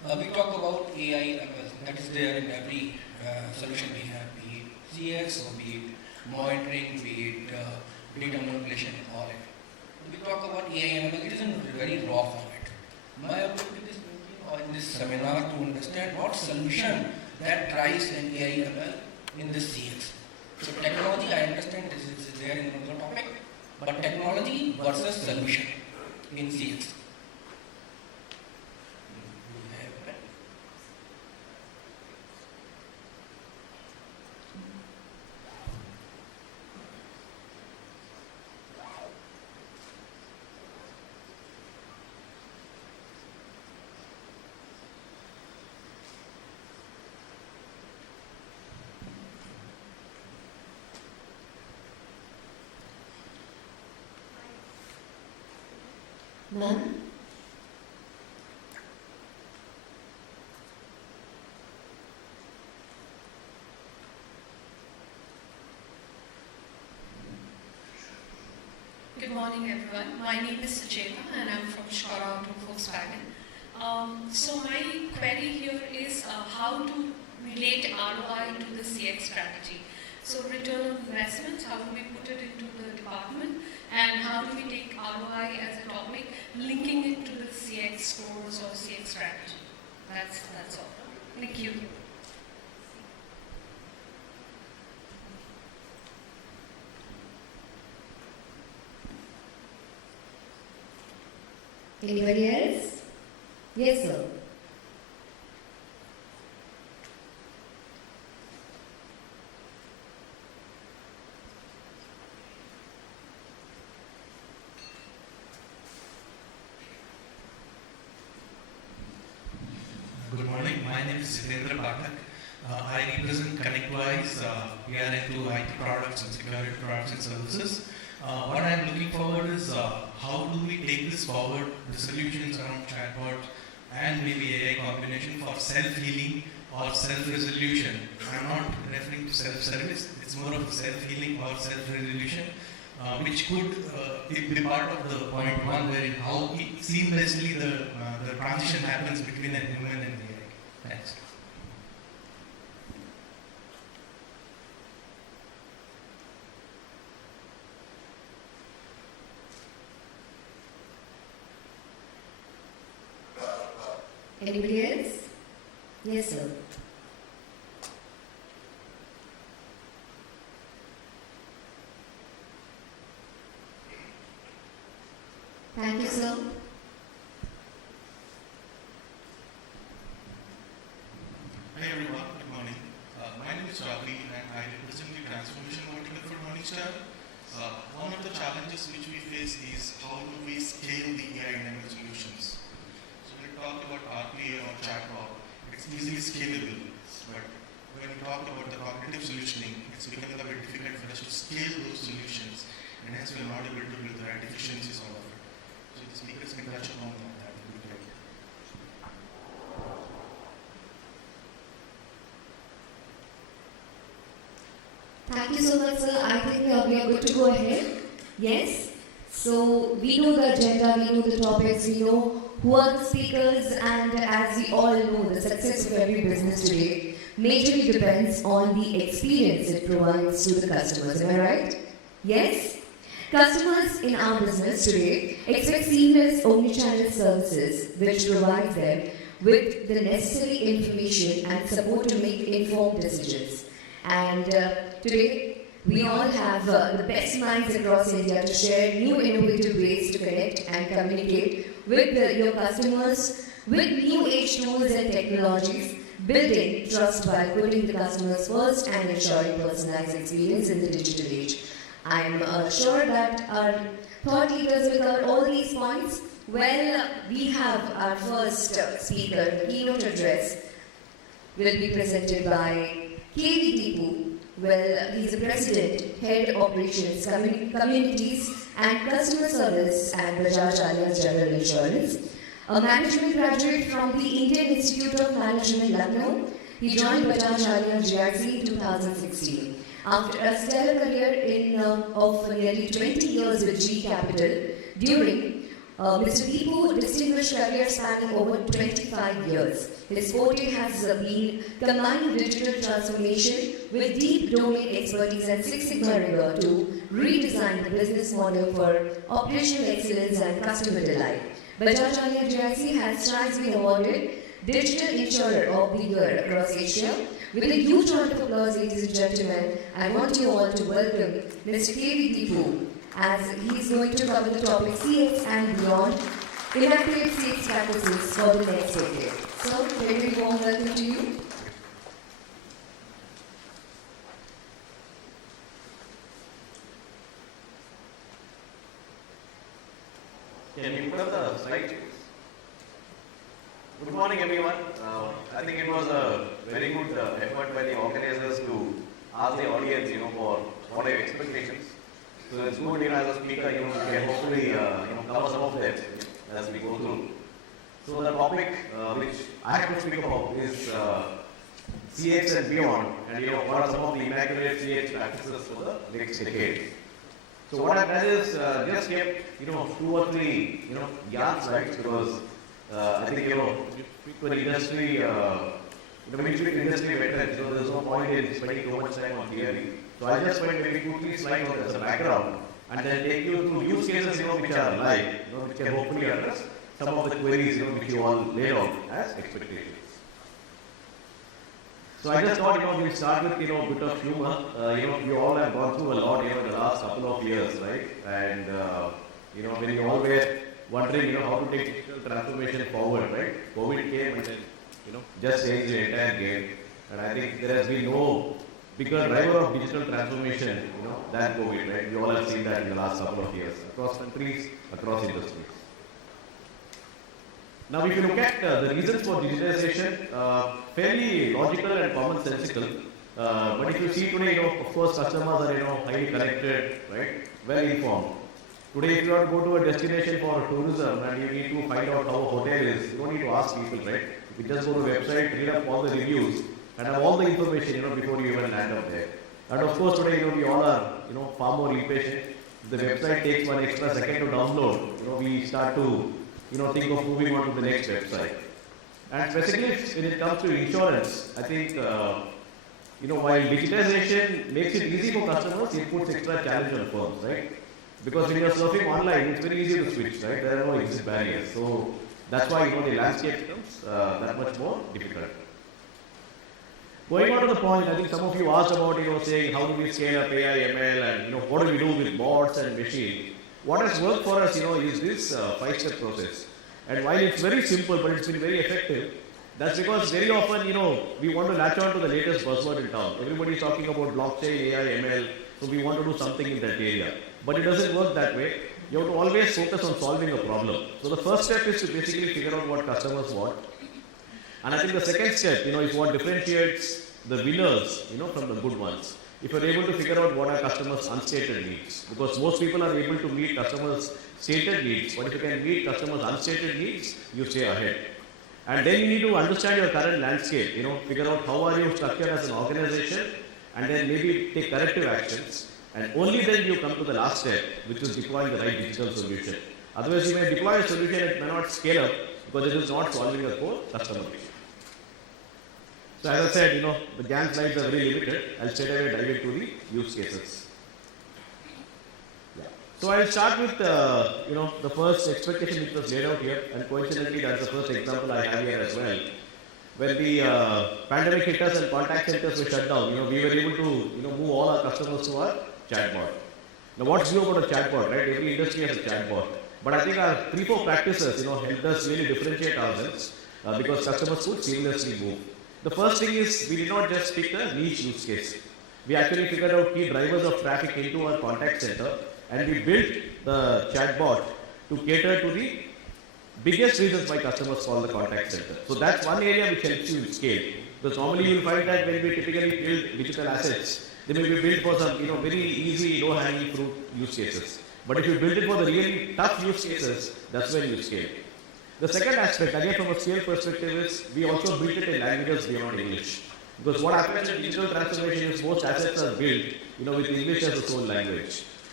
We talk about AI, that is there in every solution we have, be it CX or be it monitoring, be it data manipulation, all it. We talk about AI ML, it is in very raw format. My objective is in this seminar to understand what solution that drives an AI ML in this CX. So technology, I understand this is there in another topic, but technology versus solution in CX. Ma'am? Good morning, everyone. My name is Sucheta, and I'm from Shora to Volkswagen. So my query here is how to relate ROI to the CX strategy. So return on investment, how do we put it into the department, and how do we take ROI as a topic, linking it to the CX scores or CX strategy. That's all. Thank you. Anybody else? Yes, sir. Good morning. My name is Sirendra Pathak. I represent ConnectWise. We are into IT products and security products and services. What I am looking forward is how do we take this forward, the solutions around chatbot and maybe AI combination for self-healing or self-resolution. I am not referring to self-service, it's more of self-healing or self-resolution, which could be part of the point one, where how seamlessly the transition happens between a human and AI. Thanks. Anybody else? Yes, sir. Thank you, sir. Hi everyone, good morning. My name is Ravi and I represent the transformation vertical for Morningstar. One of the challenges which we face is how do we scale the AI-enabled solutions. So when we talk about RPA or chatbot, it's easily scalable, but when we talk about the cognitive solutioning, it's becoming a bit difficult for us to scale those solutions, and hence we're not able to build the right efficiencies out of it. So the speakers can touch upon that would be great. Thank you so much, sir. I think we are good to go ahead. Yes? So, we know the agenda, we know the topics, we know who are the speakers, and as we all know, the success of every business today majorly depends on the experience it provides to the customers. Am I right? Yes? Customers in our business today expect seamless omnichannel services which provide them with the necessary information and support to make informed decisions. And today, we all have the best minds across India to share new innovative ways to connect and communicate with your customers with new age tools and technologies, building trust by putting the customers first and ensuring personalized experience in the digital age. I'm sure that our thought leaders will cover all these points. Well, we have our first speaker, the keynote address, will be presented by KV Deepu. Well, he's the President, Head Operations, Communities and Customer Service at Bajaj Allianz General Insurance. A management graduate from the Indian Institute of Management, Lucknow, he joined Bajaj Allianz GRC in 2016. After a stellar career of nearly 20 years with G Capital, during Mr. Deepu, distinguished career spanning over 25 years. His forte has been combining digital transformation with deep domain expertise and Six Sigma rigor to redesign the business model for operational excellence and customer delight. Bajaj Allianz GIC has thrice been awarded Digital Insurer of the Year across Asia. With a huge round of applause, ladies and gentlemen, I want you all to welcome Mr. K.V. Deepu, as he is going to cover the topic CX and beyond, immaculate CX practices for the next decade. So, very warm welcome to you. Can you put up the slide? Good morning, everyone. I think it was a very good effort by the organizers to ask the audience, for what are your expectations. So it's good, as a speaker, you can hopefully, cover some of them as we go through. So the topic which I have to speak about is CX and beyond, and what are some of the immaculate CX practices for the next decade. So what I've done is just kept, 2 or 3, yarn slides, because I think, for the industry, when you speak industry veterans, there's no point in spending too much time on theory. So I just went maybe 2-3 slides as a background, and then take you through use cases, which are live, which can hopefully address some of the queries, which you all laid out as expectations. So I just thought, we'll start with, a bit of humor. We all have gone through a lot, in the last couple of years, right? And, when you all were wondering, how to take digital transformation forward, right? COVID came and then, just changed the entire game. And I think there has been no bigger driver of digital transformation, than COVID, right? We all have seen that in the last couple of years, across countries, across industries. Now, if you look at the reasons for digitalization, fairly logical and commonsensical. But if you see today, of course, customers are, highly connected, right? Well informed. Today, if you want to go to a destination for tourism and you need to find out how a hotel is, you don't need to ask people, right? You just go to the website, read up all the reviews, and have all the information, before you even land up there. And of course, today, we all are, far more impatient. If the website takes 1 extra second to download, we start to, think of moving on to the next website. And specifically, when it comes to insurance, I think, while digitization makes it easy for customers, it puts extra challenge on firms, right? Because when you're surfing online, it's very easy to switch, right? There are no exit barriers. So that's why, the landscape becomes that much more difficult. Going on to the point, I think some of you asked about, saying how do we scale up AI, ML, and what do we do with bots and machine? What has worked for us, is this 5-step process. And while it's very simple, but it's been very effective, that's because very often, we want to latch on to the latest buzzword in town. Everybody's talking about blockchain, AI, ML, so we want to do something in that area. But it doesn't work that way. You have to always focus on solving a problem. So the first step is to basically figure out what customers want. And I think the second step, is what differentiates the winners, from the good ones. If you're able to figure out what are customers' unstated needs, because most people are able to meet customers' stated needs, but if you can meet customers' unstated needs, you stay ahead. And then you need to understand your current landscape, figure out how are you structured as an organization, and then maybe take corrective actions. And only then you come to the last step, which is deploying the right digital solution. Otherwise, you may deploy a solution, it may not scale up because it is not solving a core customer issue. So as I said, the GAN slides are very limited. I'll straight away dive into the use cases. Yeah. So I'll start with, the first expectation which was laid out here, and coincidentally, that's the first example I have here as well. When the pandemic hit us and contact centers were shut down, we were able to, move all our customers to our chatbot. Now, what's new about a chatbot, right? Every industry has a chatbot. But I think our 3-4 practices, helped us really differentiate ourselves because customers could seamlessly move. The first thing is we did not just pick a niche use case. We actually figured out key drivers of traffic into our contact center, and we built the chatbot to cater to the biggest reasons why customers call the contact center. So that's one area which helps you scale. Because normally you will find that when we typically build digital assets, they may be built for some very easy, low-hanging fruit use cases. But if you build it for the really tough use cases, that's when you scale. The second aspect, again from a scale perspective, is we also built it in languages beyond English. Because what happens in digital transformation is most assets are built with English as the sole language.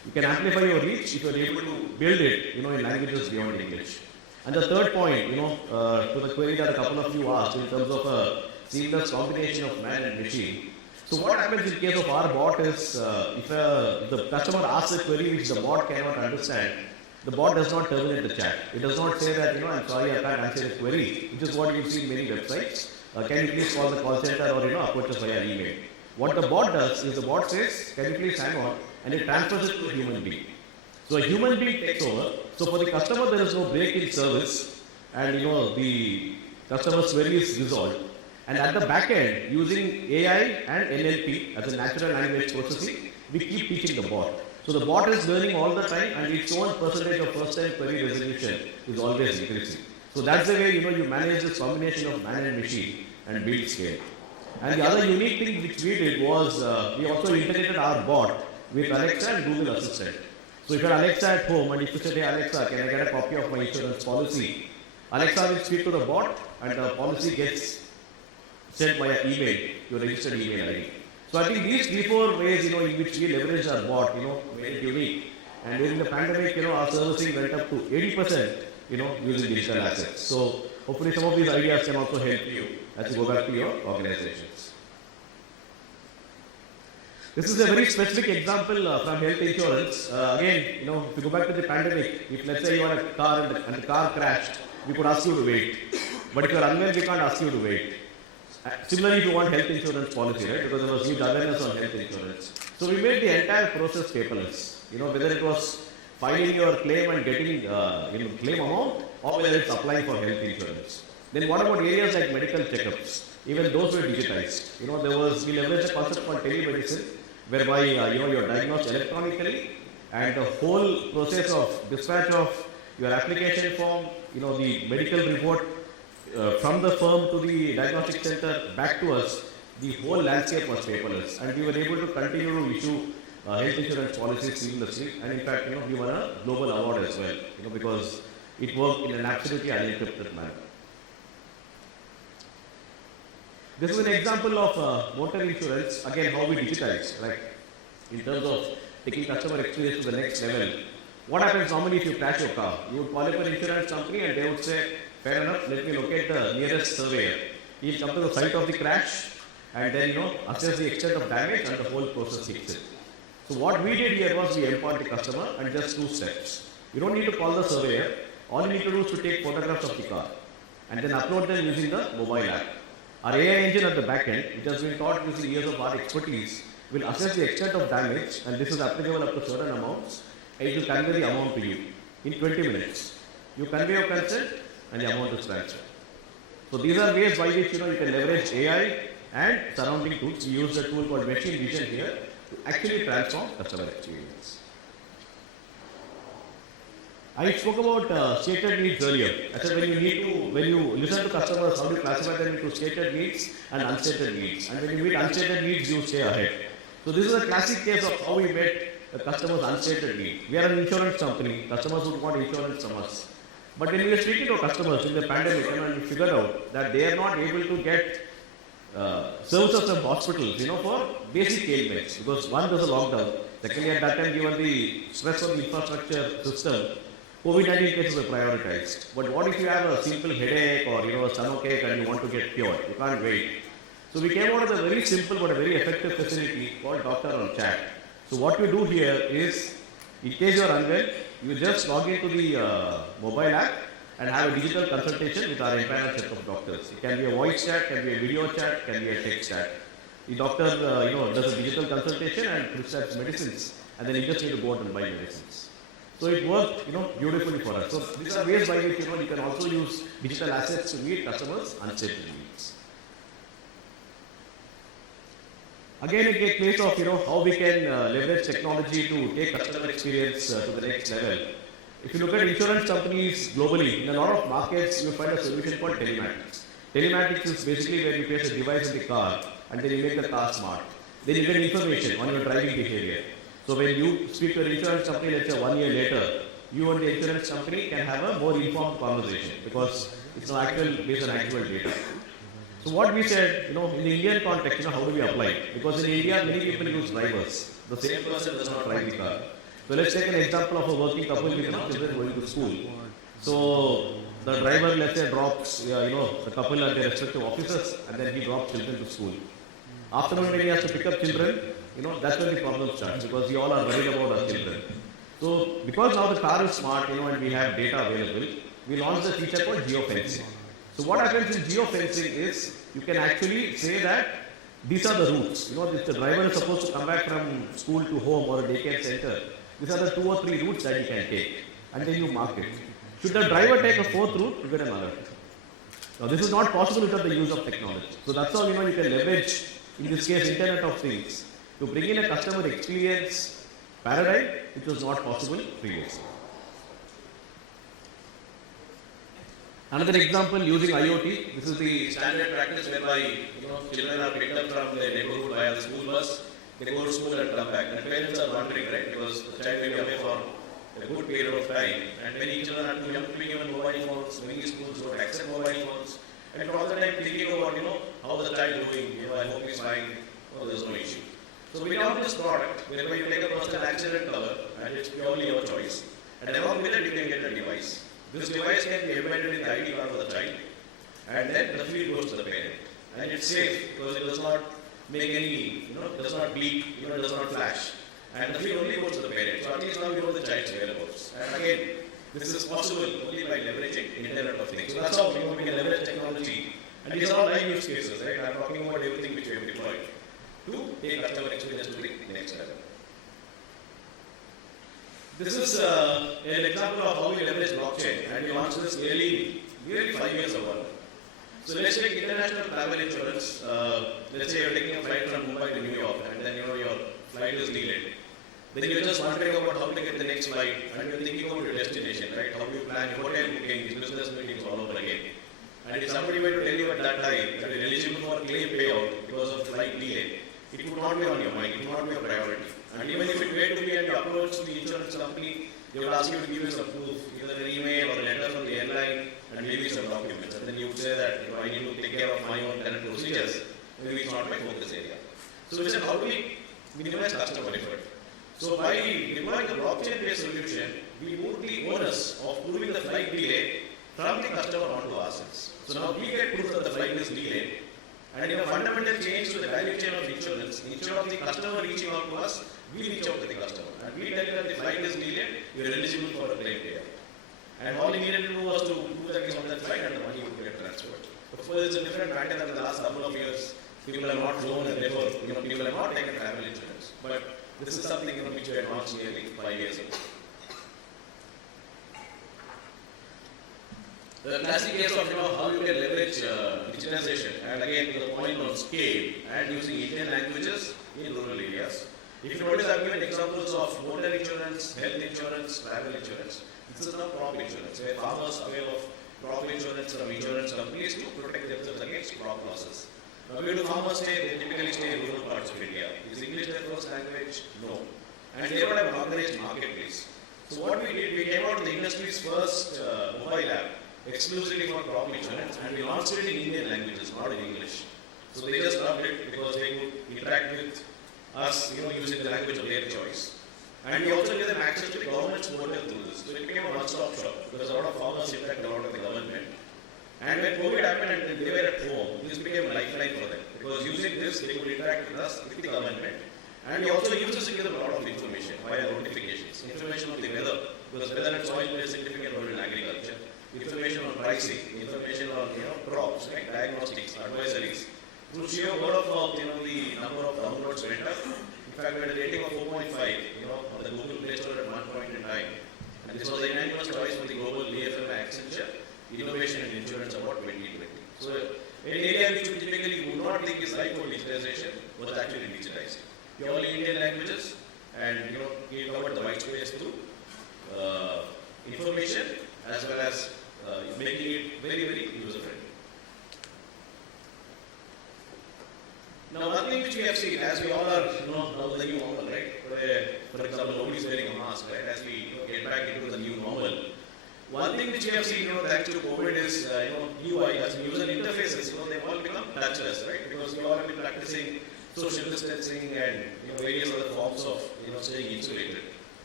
You can amplify your reach if you are able to build it, in languages beyond English. And the third point, to the query that a couple of you asked in terms of a seamless combination of man and machine. So what happens in case of our bot is, if the customer asks a query which the bot cannot understand, the bot does not terminate the chat. It does not say that, I'm sorry, I can't answer the query, which is what you see in many websites. Can you please call the call center or, approach us via email. What the bot does is the bot says, can you please hang on, and it transfers it to a human being. So a human being takes over. So for the customer, there is no break in service, and the customer's query is resolved. And at the back end, using AI and NLP as a natural language processing, we keep teaching the bot. So the bot is learning all the time, and its own percentage of first-time query resolution is always increasing. So that's the way you manage this combination of man and machine and build scale. And the other unique thing which we did was we also integrated our bot with Alexa and Google Assistant. So if you're Alexa at home and if you say, hey Alexa, can I get a copy of my insurance policy? Alexa will speak to the bot and the policy gets sent via email, your registered email ID. So I think these 3-4 ways, in which we leverage our bot, made it unique. And during the pandemic, our servicing went up to 80%, using digital assets. So hopefully some of these ideas can also help you as you go back to your organizations. This is a very specific example from health insurance. Again, if you go back to the pandemic, if let's say you are in a car and the car crashed, we could ask you to wait. But if you are unwell, we can't ask you to wait. Similarly, if you want health insurance policy, right? Because there was huge awareness on health insurance. So we made the entire process paperless. Whether it was filing your claim and getting claim amount, or whether it's applying for health insurance. Then what about areas like medical checkups? Even those were digitized. We leveraged a concept called telemedicine, whereby you're diagnosed electronically, and the whole process of dispatch of your application form, the medical report from the firm to the diagnostic center back to us, the whole landscape was paperless, and we were able to continue to issue health insurance policies seamlessly, and in fact, we won a global award as well, because it worked in an absolutely unencrypted manner. This is an example of motor insurance, again how we digitize, right? In terms of taking customer experience to the next level. What happens normally if you crash your car? You would call up an insurance company and they would say, fair enough, let me locate the nearest surveyor. He'll come to the site of the crash and then assess the extent of damage and the whole process kicks in. So what we did here was we empowered the customer and just 2 steps. You don't need to call the surveyor. All you need to do is to take photographs of the car and then upload them using the mobile app. Our AI engine at the back end, which has been taught using years of our expertise, will assess the extent of damage, and this is applicable up to certain amounts, and it will convey the amount to you in 20 minutes. You convey your consent and the amount is transferred. So these are ways by which you can leverage AI and surrounding tools. We use a tool called machine vision here to actually transform customer experience. I spoke about stated needs earlier. I said when you listen to customers, how do you classify them into stated needs and unstated needs? And when you meet unstated needs, you stay ahead. So this is a classic case of how we met the customer's unstated need. We are an insurance company. Customers would want insurance from us. But when we were speaking to customers in the pandemic, we figured out that they are not able to get services from hospitals, for basic ailments. Because one, there's a lockdown. Secondly, at that time, given the stress on the infrastructure system, COVID-19 cases were prioritized. But what if you have a simple headache or a stomachache and you want to get cured? You can't wait. So we came out with a very simple but a very effective facility called Doctor on Chat. So what we do here is, in case you are unwell, you just log into the mobile app and have a digital consultation with our entire set of doctors. It can be a voice chat, can be a video chat, can be a text chat. The doctor, does a digital consultation and prescribes medicines, and then you just need to go out and buy medicines. So it worked, beautifully for us. So these are ways by which, you can also use digital assets to meet customers' unstated needs. Again, it gets place of, how we can leverage technology to take customer experience to the next level. If you look at insurance companies globally, in a lot of markets, you find a solution called Telematics. Telematics is basically where you place a device in the car and then you make the car smart. Then you get information on your driving behavior. So when you speak to an insurance company, let's say 1 year later, you and the insurance company can have a more informed conversation because it's based on actual data. So what we said, in the Indian context, how do we apply it? Because in India, many people use drivers. The same person does not drive the car. So let's take an example of a working couple with children going to school. So the driver, let's say, drops the couple at their respective offices, and then he drops children to school. Afternoon when he has to pick up children, that's when the problem starts, because we all are worried about our children. So because now the car is smart, and we have data available, we launched a feature called Geofencing. So what happens in Geofencing is you can actually say that these are the routes. If the driver is supposed to come back from school to home or a daycare center, these are the 2 or 3 routes that you can take, and then you mark it. Should the driver take a 4th route, you get an alert. Now this is not possible without the use of technology. So that's how you can leverage, in this case, Internet of Things, to bring in a customer experience paradigm which was not possible previously. Another example using IoT. This is the standard practice whereby children are picked up from their neighborhood via the school bus. They go to school and come back. And parents are wondering, right? Because the child may be away for a good period of time. And many children are too young to be given mobile phones. Many schools don't accept mobile phones. And all the time thinking about, how is the child doing? I hope he's fine. There's no issue. So we have this product whereby you take a personal accident cover and it's purely your choice. And along with it, you can get a device. This device can be embedded in the ID card of the child, and then the feed goes to the parent. And it's safe because it does not make any, it does not bleep, it does not flash. And the feed only goes to the parent. So at least now you know the child's whereabouts. And again, this is possible only by leveraging Internet of Things. So that's how we can leverage technology. And these are all live use cases, right? I'm talking about everything which we have deployed to take customer experience to the next level. This is an example of how we leverage blockchain, and we launched this nearly 5 years ago. So let's take international travel insurance. Let's say you're taking a flight from Mumbai to New York, and then your flight is delayed. Then you're just wondering about how to get the next flight, and you're thinking about your destination, right? How do you plan your hotel bookings, business meetings all over again? And if somebody were to tell you at that time that you're eligible for claim payout because of flight delay, it would not be on your mind, it would not be a priority. And even if it were to be and you approach the insurance company, they will ask you to give you some proof, either an email or a letter from the airline, and maybe some documents. And then you would say that I need to take care of my own current procedures. Maybe it's not my focus area. So we said, how do we minimize customer effort? So by deploying the blockchain-based solution, we moved the onus of proving the flight delay from the customer onto ourselves. So now we get proof that the flight is delayed. And in a fundamental change to the value chain of insurance, instead of the customer reaching out to us, we reach out to the customer. And we tell you that the flight is delayed, you are eligible for a claim payout. And all he needed to do was to prove that he's on that flight and the money would get transferred. Of course, it's a different matter than the last couple of years. People have not flown and therefore, people have not taken travel insurance. But this is something which we had launched nearly 5 years ago. The classic case of how you can leverage digitization, and again to the point on scale and using Indian languages in rural areas. If you notice, I've given examples of motor insurance, health insurance, travel insurance. This is now crop insurance, where farmers avail of crop insurance from insurance companies to protect themselves against crop losses. Now, where do farmers stay? They typically stay in rural parts of India. Is English their first language? No. And they don't have an organized marketplace. So what we did, we came out with the industry's first mobile app, exclusively for crop insurance, and we launched it in Indian languages, not in English. So they just loved it because they could interact with us, using the language of their choice. And we also gave them access to the government's portal through this. So it became a one-stop shop because a lot of farmers interact a lot with the government. And when COVID happened and they were at home, this became a lifeline for them because using this, they could interact with us, with the government. And we also used this to give them a lot of information via notifications, information on the weather, because weather and soil play a significant role in agriculture. Information on pricing, information on crops, right? Diagnostics, advisories. Through sheer word of mouth, the number of downloads went up. In fact, we had a rating of 4.5, on the Google Play Store at one point in time. And this was the unanimous choice for the global BFM Accenture Innovation and Insurance Award 2020. So, an area which we typically would not think is ripe for digitization was actually digitized. Purely Indian languages, and we covered the white space through information as well as making it very, very user-friendly. Now, one thing which we have seen, as we all are, now the new normal, right? Where, for example, nobody is wearing a mask, right? As we get back into the new normal. One thing which we have seen, thanks to COVID is, UI, as user interfaces, they've all become touchless, right? Because we all have been practicing social distancing and various other forms of, staying insulated.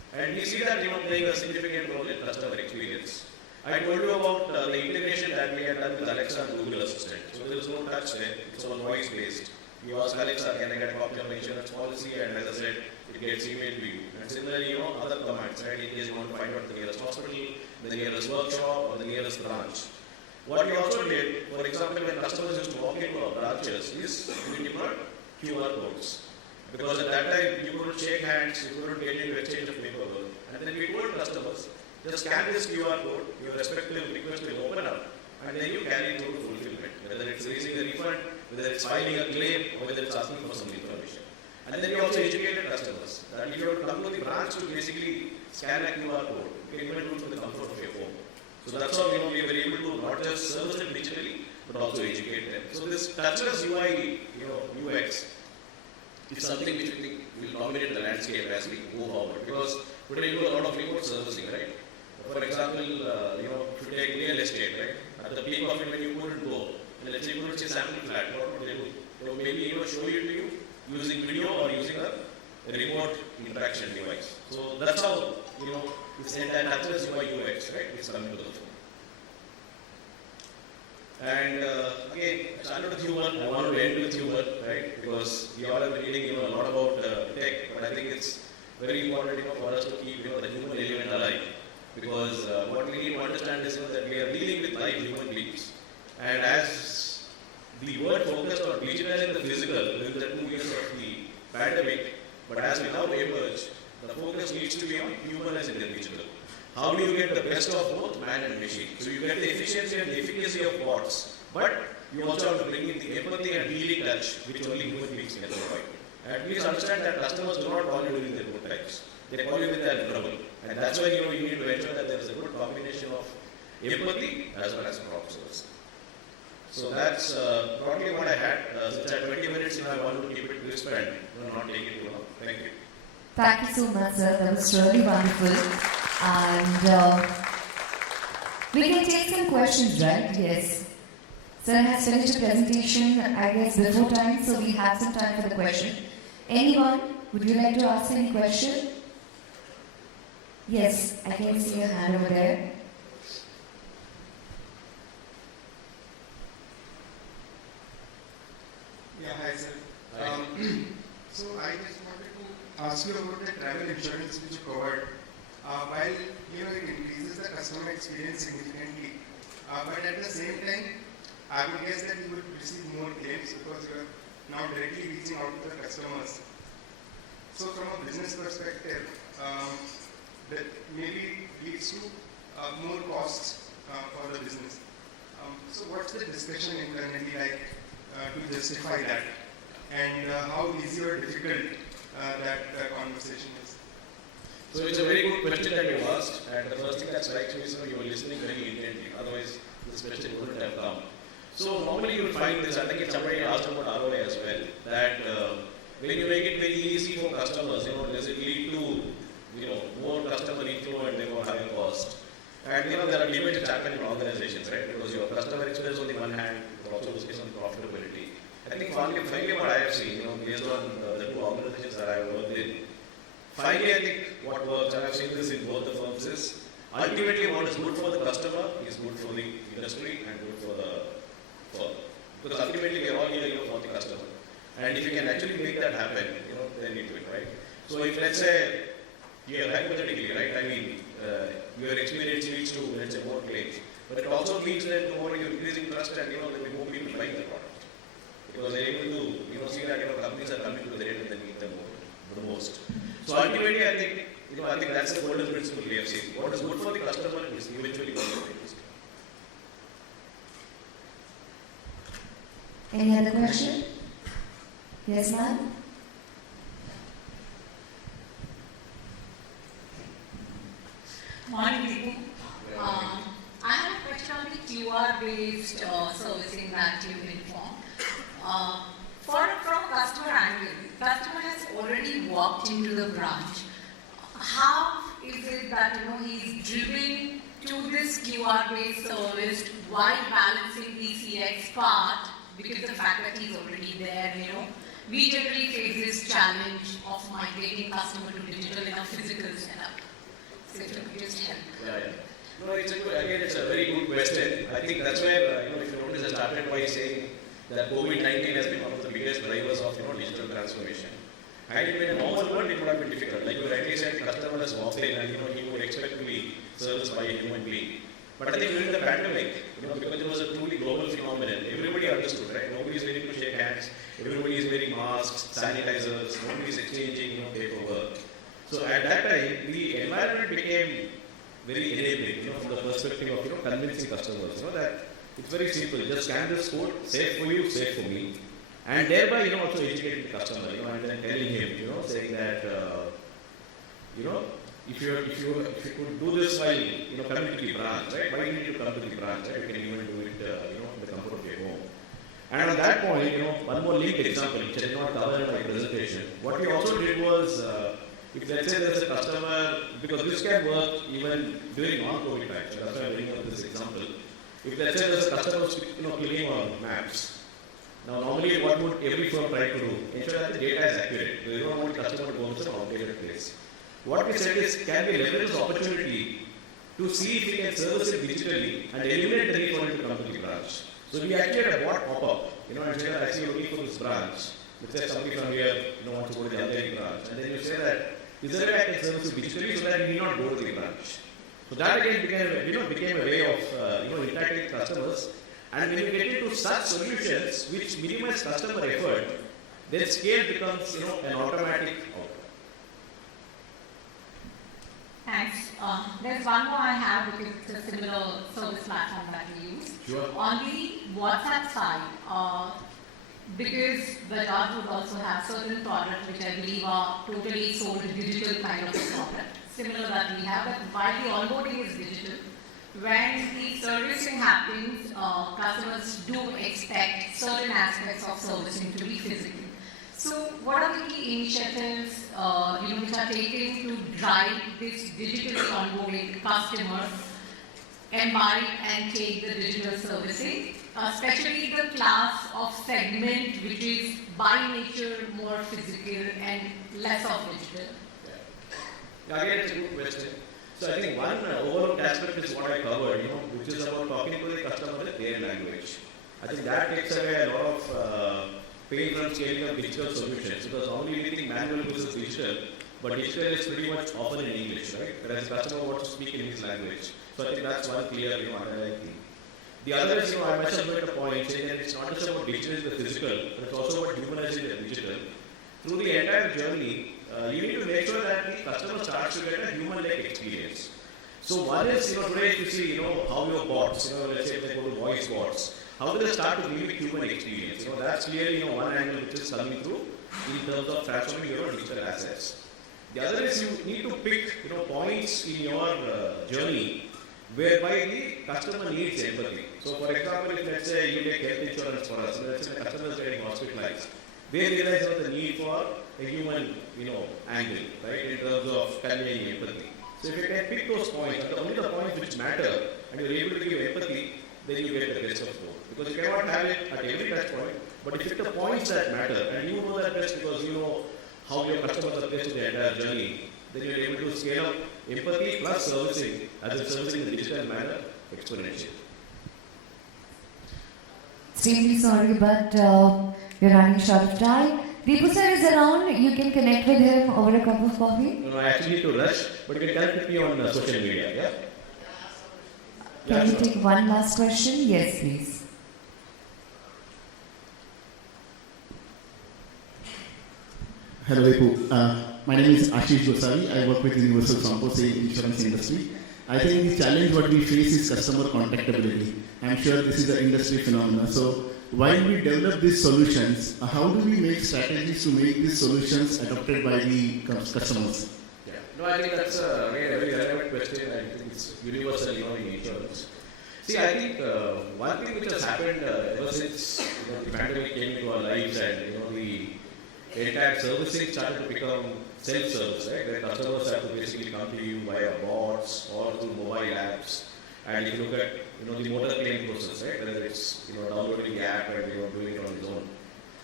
And we see that playing a significant role in customer experience. I told you about the integration that we had done with Alexa and Google Assistant. So there is no touch there, it's all voice based. You ask Alexa, can I get a copy of my insurance policy? And as I said, it gets emailed to you. And similarly, other commands, right? In case you want to find out the nearest hospital, the nearest workshop, or the nearest branch. What we also did, for example, when customers used to walk into our branches, is we deployed QR codes. Because at that time, you couldn't shake hands, you couldn't get into exchange of paperwork. And then we told customers, just scan this QR code, your respective request will open up, and then you carry it through to fulfillment. Whether it's raising a refund, whether it's filing a claim, or whether it's asking for some information. And then we also educated customers that if you have to come to the branch to basically scan a QR code, you can even do it from the comfort of your home. So that's how we were able to not just service them digitally, but also educate them. So this touchless UI, UX, is something which we think will dominate the landscape as we go forward. Because today we do a lot of remote servicing, right? For example, if you take real estate, right? At the peak of it, when you couldn't go, and let's say you couldn't see sample flat, what would they do? They would maybe show it to you using video or using a remote interaction device. So that's how this entire touchless UI UX, right, is coming to the fore. And again, I started with humor. I want to end with humor, right? Because we all have been reading a lot about tech, but I think it's very important for us to keep the human element alive. Because what we need to understand is that we are dealing with live human beings. And as the world focused on digitizing the physical during the 2 years of the pandemic, but as we now emerge, the focus needs to be on human as individual. How do you get the best of both man and machine? So you get the efficiency and the efficacy of bots, but you also have to bring in the empathy and healing touch which only human beings can provide. And please understand that customers do not call you during their good times. They call you when they are in trouble. And that's why you need to ensure that there is a good combination of empathy as well as prompt service. So that's probably what I had. Since I had 20 minutes, I wanted to keep it crisp and not take it too long. Thank you. Thank you so much, sir. That was really wonderful. And we can take some questions, right? Yes. Sir has finished the presentation, I guess, before time, so we have some time for the question. Anyone? Would you like to ask any question? Yes, I can see your hand over there. Yeah, hi sir. So I just wanted to ask you about the travel insurance which you covered. While it increases the customer experience significantly, but at the same time, I would guess that you would receive more claims because you are now directly reaching out to the customers. So from a business perspective, that maybe leads to more costs for the business. So what's the discussion internally like to justify that, and how easy or difficult that conversation is? So it's a very good question that you asked, and the first thing that strikes me is you were listening very intently, otherwise this question wouldn't have come. So normally you will find this, I think somebody asked about ROI as well, that when you make it very easy for customers, does it lead to more customer inflow and therefore higher cost? And there are limits which happen in organizations, right? Because your customer experience on the one hand, but also discussion on profitability. I think finally what I have seen, based on the two organizations that I have worked in, finally I think what works, and I have seen this in both the firms, is ultimately what is good for the customer is good for the industry and good for the firm. Because ultimately we are all here for the customer. And if you can actually make that happen, then you do it, right? So if let's say, here hypothetically, right, I mean, your experience leads to, let's say, more claims. But it also means that the more you're increasing trust and, there will be more people buying the product. Because they're able to, see that, companies are coming to the rate and they need them the most. So ultimately, I think, I think that's the golden principle we have seen. What is good for the customer is eventually good for the industry. Any other question? Yes, ma'am? Morning, Deepu. I have a question on the QR-based servicing that you informed. From a customer angle, customer has already walked into the branch. How is it that he's driven to this QR-based service while balancing the CX part because the fact that he's already there, we generally face this challenge of migrating customer to digital in a physical setup. So if you could just help. Yeah. No, it's a very good question. I think that's where, if you notice, I started by saying that COVID-19 has been one of the biggest drivers of, digital transformation. Had it been a normal world, it would have been difficult. Like you rightly said, customers walked in and, he would expect to be serviced by a human being. But I think during the pandemic, because it was a truly global phenomenon, everybody understood, right? Nobody is willing to shake hands, everybody is wearing masks, sanitizers, nobody is exchanging, paperwork. So at that time, the environment became very enabling, from the perspective of, convincing customers, that it's very simple. Just scan this code, safe for you, safe for me. And thereby, also educating the customer, and then telling him, saying that, if you could do this while, coming to the branch, right? Why do you need to come to the branch, right? You can even do it, in the comfort of your home. And at that point, one more linked example, which I did not cover in my presentation. What we also did was, if let's say there's a customer, because this can work even during non-COVID times, so that's why I'm bringing up this example. If let's say there's a customer who's, clicking on maps. Now, normally, what would every firm try to do? Ensure that the data is accurate. They don't want the customer to go into an outdated place. What we said is, can we leverage this opportunity to see if we can service it digitally and eliminate the need for it to come to the branch? So we actually had a bot pop-up, and say that I see you're looking for this branch. Let's say somebody from here, wants to go to the other branch. And then you say that, is there a way I can service you digitally so that you need not go to the branch? So that again became a way of, interacting with customers. And when you get into such solutions which minimize customer effort, then scale becomes, an automatic outcome. Thanks. There's one more I have because it's a similar service platform that we use. Sure. On the WhatsApp side, because Bajaj would also have certain products which I believe are totally sold digital kind of a product, similar that we have, but while the onboarding is digital, when the servicing happens, customers do expect certain aspects of servicing to be physical. So what are the key initiatives which are taken to drive this digital onboarding customers embark and take the digital servicing, especially the class of segment which is by nature more physical and less of digital? Yeah. Again, it's a good question. So I think one overall aspect is what I covered, which is about talking to the customer in their language. I think that takes away a lot of pain from scaling up digital solutions, because normally we think manual versus digital, but digital is pretty much often in English, right? Whereas the customer wants to speak in his language. So I think that's one clear, underlying thing. The other is, I myself made a point saying that it's not just about digitalizing the physical, but it's also about humanizing the digital. Through the entire journey, you need to make sure that the customer starts to get a human-like experience. So one is, today if you see, how your bots, let's say if they go to voice bots, how do they start to mimic human experience? That's clearly, one angle which is coming through in terms of transforming your digital assets. The other is you need to pick, points in your journey whereby the customer needs empathy. So for example, if let's say you take health insurance for us, let's say the customer is getting hospitalized, they realize the need for a human, angle, right, in terms of conveying empathy. So if you can pick those points, and only the points which matter, and you're able to give empathy, then you get the best of both. Because you cannot have it at every touch point, but if you pick the points that matter, and you know that best because you know how your customers are placed in the entire journey, then you're able to scale up empathy plus servicing, as in servicing in the digital manner, exponentially. Extremely sorry, but we're running short of time. Deepu sir is around. You can connect with him over a cup of coffee. No, I actually need to rush, but you can connect with me on social media. Yeah. Can we take one last question? Yes, please. Hello, Vipu. My name is Ashish Goswami. I work with Universal Sampo insurance industry. I think the challenge what we face is customer contactability. I'm sure this is an industry phenomenon. So while we develop these solutions, how do we make strategies to make these solutions adopted by the customers? Yeah. No, I think that's a very relevant question. I think it's universal, in insurance. See, I think one thing which has happened ever since the pandemic came into our lives and the entire servicing started to become self-service, right? Where customers have to basically come to you via bots or through mobile apps. And if you look at the motor claim process, right? Whether it's downloading the app and doing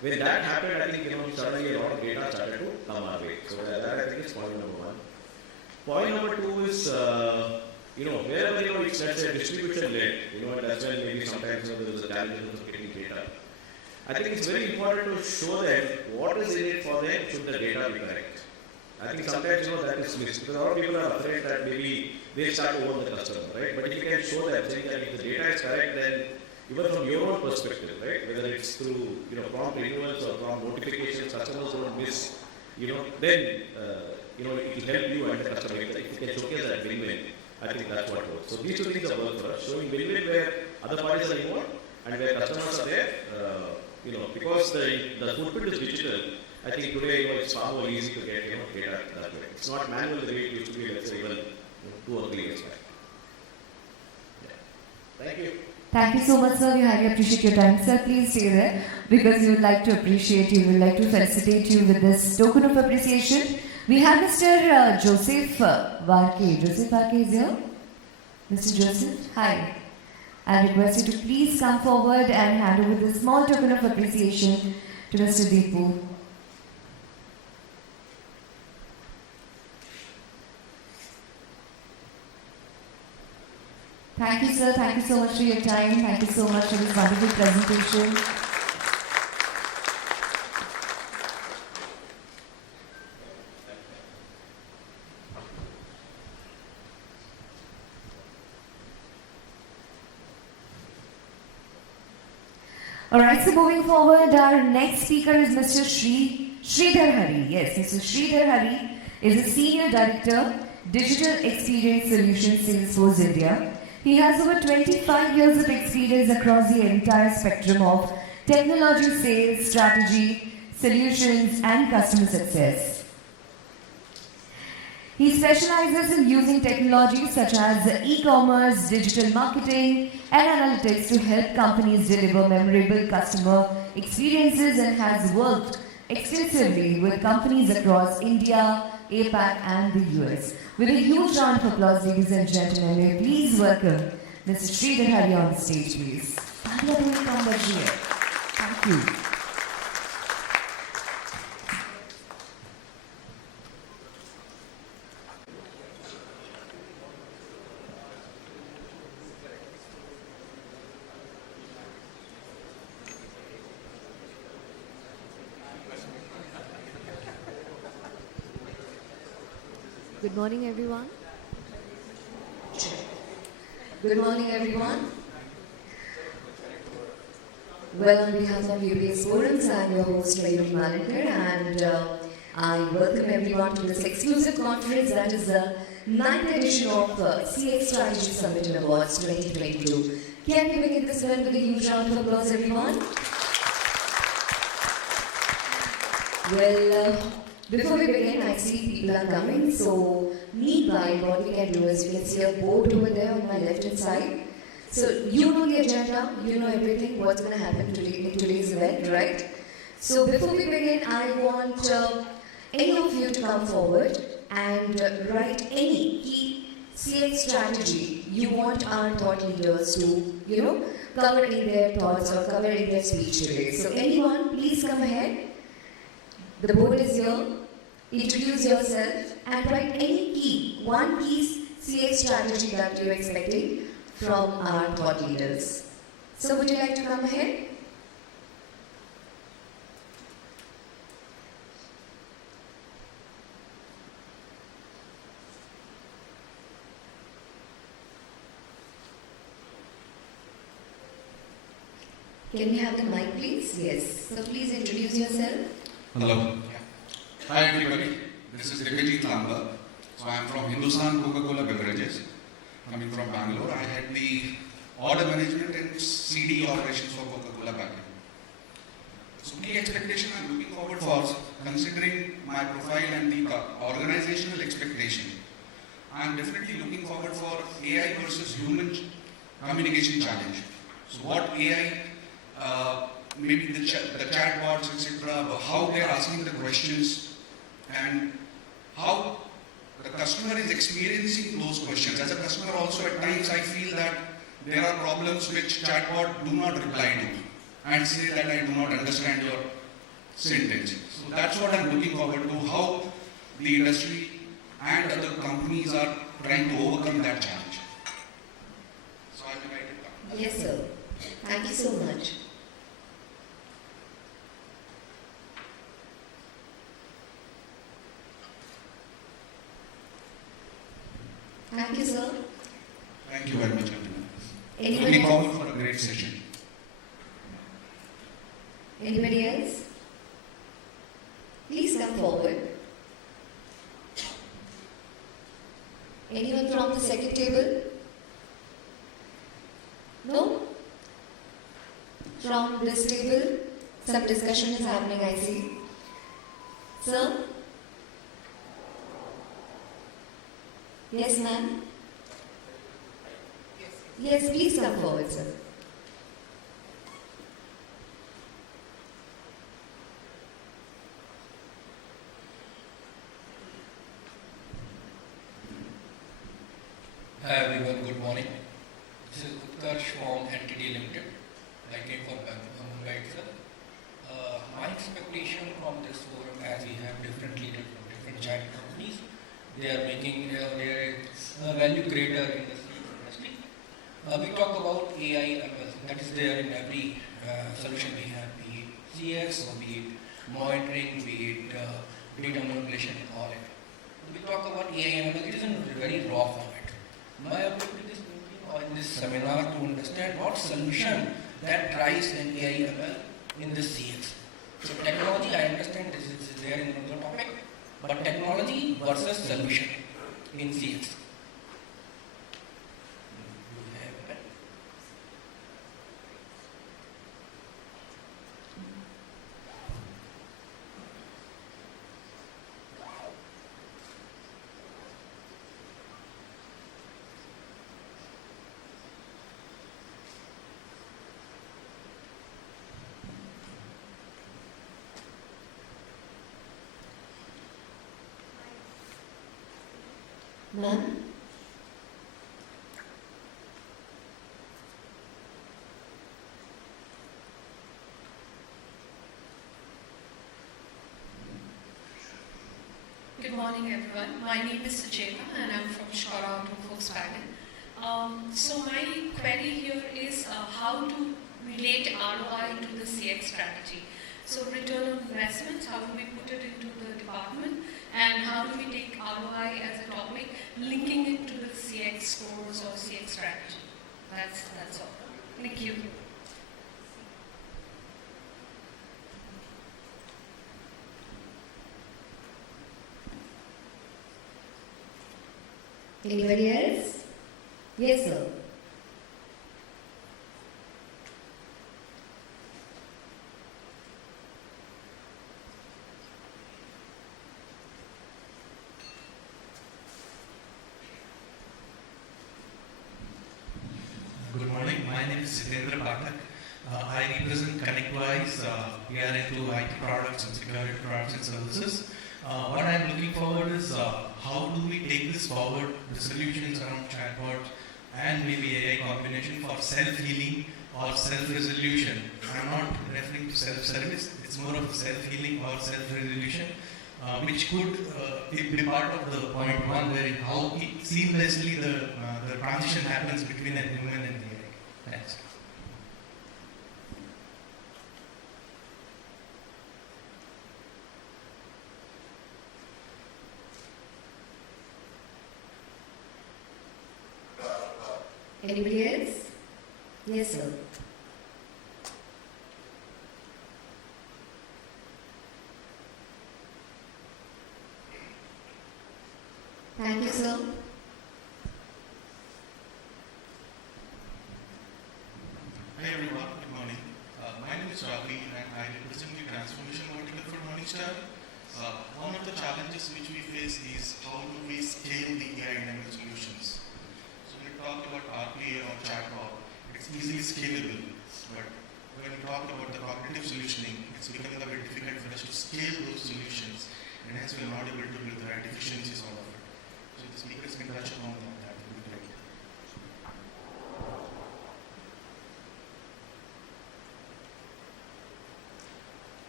when that happened, I think suddenly a lot of data started to come our way. So that I think is point number one. Point number two is wherever it's let's say distribution led, and that's when maybe sometimes there is a challenge of getting data. I think it's very important to show them what is in it for them should the data be correct. I think sometimes that is missed because a lot of people are afraid that maybe they start to own the customer, right? But if you can show them saying that if the data is correct, then even from your own perspective, right? Whether it's through prompt renewals or prompt notifications, customers don't miss, then it will help you and the customer. If you can showcase that win-win, I think that's what works. So these two things are work for us: showing win-win where other parties are involved and where customers are there. Because the footprint is digital, I think today it's far more easy to get data that way. It's not manual the way it used to be, let's say, even 2 or 3 years back. Yeah. Thank you. Thank you so much, sir. We highly appreciate your time. Sir, please stay there because we would like to appreciate you. We would like to felicitate you with this token of appreciation. We have Mr. Joseph Varke. Joseph Varke is here. Mr. Joseph, hi. I request you to please come forward and hand over this small token of appreciation to Mr. Deepu. Thank you, sir. Thank you so much for your time. Thank you so much for this wonderful presentation. Alright, so moving forward, our next speaker is Mr. Sridhar Hari. Yes, Mr. Sridhar Hari is a Senior Director, Digital Experience Solutions, Salesforce India. He has over 25 years of experience across the entire spectrum of technology, sales, strategy, solutions, and customer success. He specializes in using technologies such as e-commerce, digital marketing, and analytics to help companies deliver memorable customer experiences and has worked extensively with companies across India, APAC, and the US. With a huge round of applause, ladies and gentlemen, may please welcome Mr. Sridhar Hari on the stage, please. Thank you. Good morning, everyone. Good morning, everyone. Well, on behalf of UBS Forums, I am your host, Mayuri Malekar, and I welcome everyone to this exclusive conference that is the 9th edition of CX Strategy Summit and Awards 2022. Can we begin this event with a huge round of applause, everyone? Well, before we begin, I see people are coming, so meanwhile, what we can do is we can see a board over there on my left-hand side. So you know the agenda, you know everything, what's going to happen today in today's event, right? So before we begin, I want any of you to come forward and write any key CX strategy you want our thought leaders to, cover in their thoughts or cover in their speech today. So anyone, please come ahead. The board is here. Introduce yourself and write any one key CX strategy that you're expecting from our thought leaders. So would you like to come ahead? Can we have the mic, please? Yes. So please introduce yourself. Hello. Hi everybody. This is Devajit Lamba. So I am from Hindustan Coca-Cola Beverages. Coming from Bangalore. I had the order management and CD operations for Coca-Cola back then. So key expectation I'm looking forward for, considering my profile and the organizational expectation. I am definitely looking forward for AI versus human communication challenge. So what AI, maybe the chatbots, etc., how they are asking the questions and how the customer is experiencing those questions. As a customer also at times I feel that there are problems which chatbot do not reply to and say that I do not understand your Syntage. So that's what I'm looking forward to, how the industry and other companies are trying to overcome that challenge. So I will write it down. Yes, sir. Thank you so much. Thank you, sir. Thank you very much, gentlemen. Anybody Looking else? forward for a great session. Anybody else? Please come forward. Anyone from the second table? No? From this table? Some discussion is happening, I see. Sir? Yes, ma'am? Yes, please come forward, sir. Hi everyone, good morning. This is Utkarsh from Entity Limited. I came from Mumbai itself. My expectation from this forum, as we have different leaders from different giant companies, they are making their value creator in the industry. We talk about AI ML, that is there in every solution we have, be it CX or be it monitoring, be it data manipulation, all it. We talk about AI ML, it is in very raw format. My objective is in this seminar to understand what solution that drives an AI ML in this CX. So technology, I understand this is there in another topic, but technology versus solution in CX. Ma'am? Good morning, everyone. My name is Sucheta, and I'm from Shkara to Volkswagen. So my query here is how to relate ROI to the CX strategy. So return on investment, how do we put it into the department, and how do we take ROI as a topic, linking it to the CX scores or CX strategy. That's all. Thank you. Anybody else? Yes, sir. Good morning. My name is Sitendra Pathak. I represent ConnectWise. We are into IT products and security products and services. What I'm looking forward is how do we take this forward, the solutions around chatbot and maybe AI combination for self-healing or self-resolution. I'm not referring to self-service, it's more of self-healing or self-resolution, which could be part of the point one where how seamlessly the transition happens between a human and the AI. Thanks. Anybody else? Yes, sir. Thank you, sir. Hi everyone, good morning. My name is Ravi and I represent the transformation vertical for Morningstar. One of the challenges which we face is how do we scale the AI-enabled solutions. So when we talk about RPA or chatbot, it's easily scalable, but when we talk about the cognitive solutioning, it's becoming a bit difficult for us to scale those solutions, and hence we're not able to build the right efficiencies out of it. So the speakers can touch upon that would be great.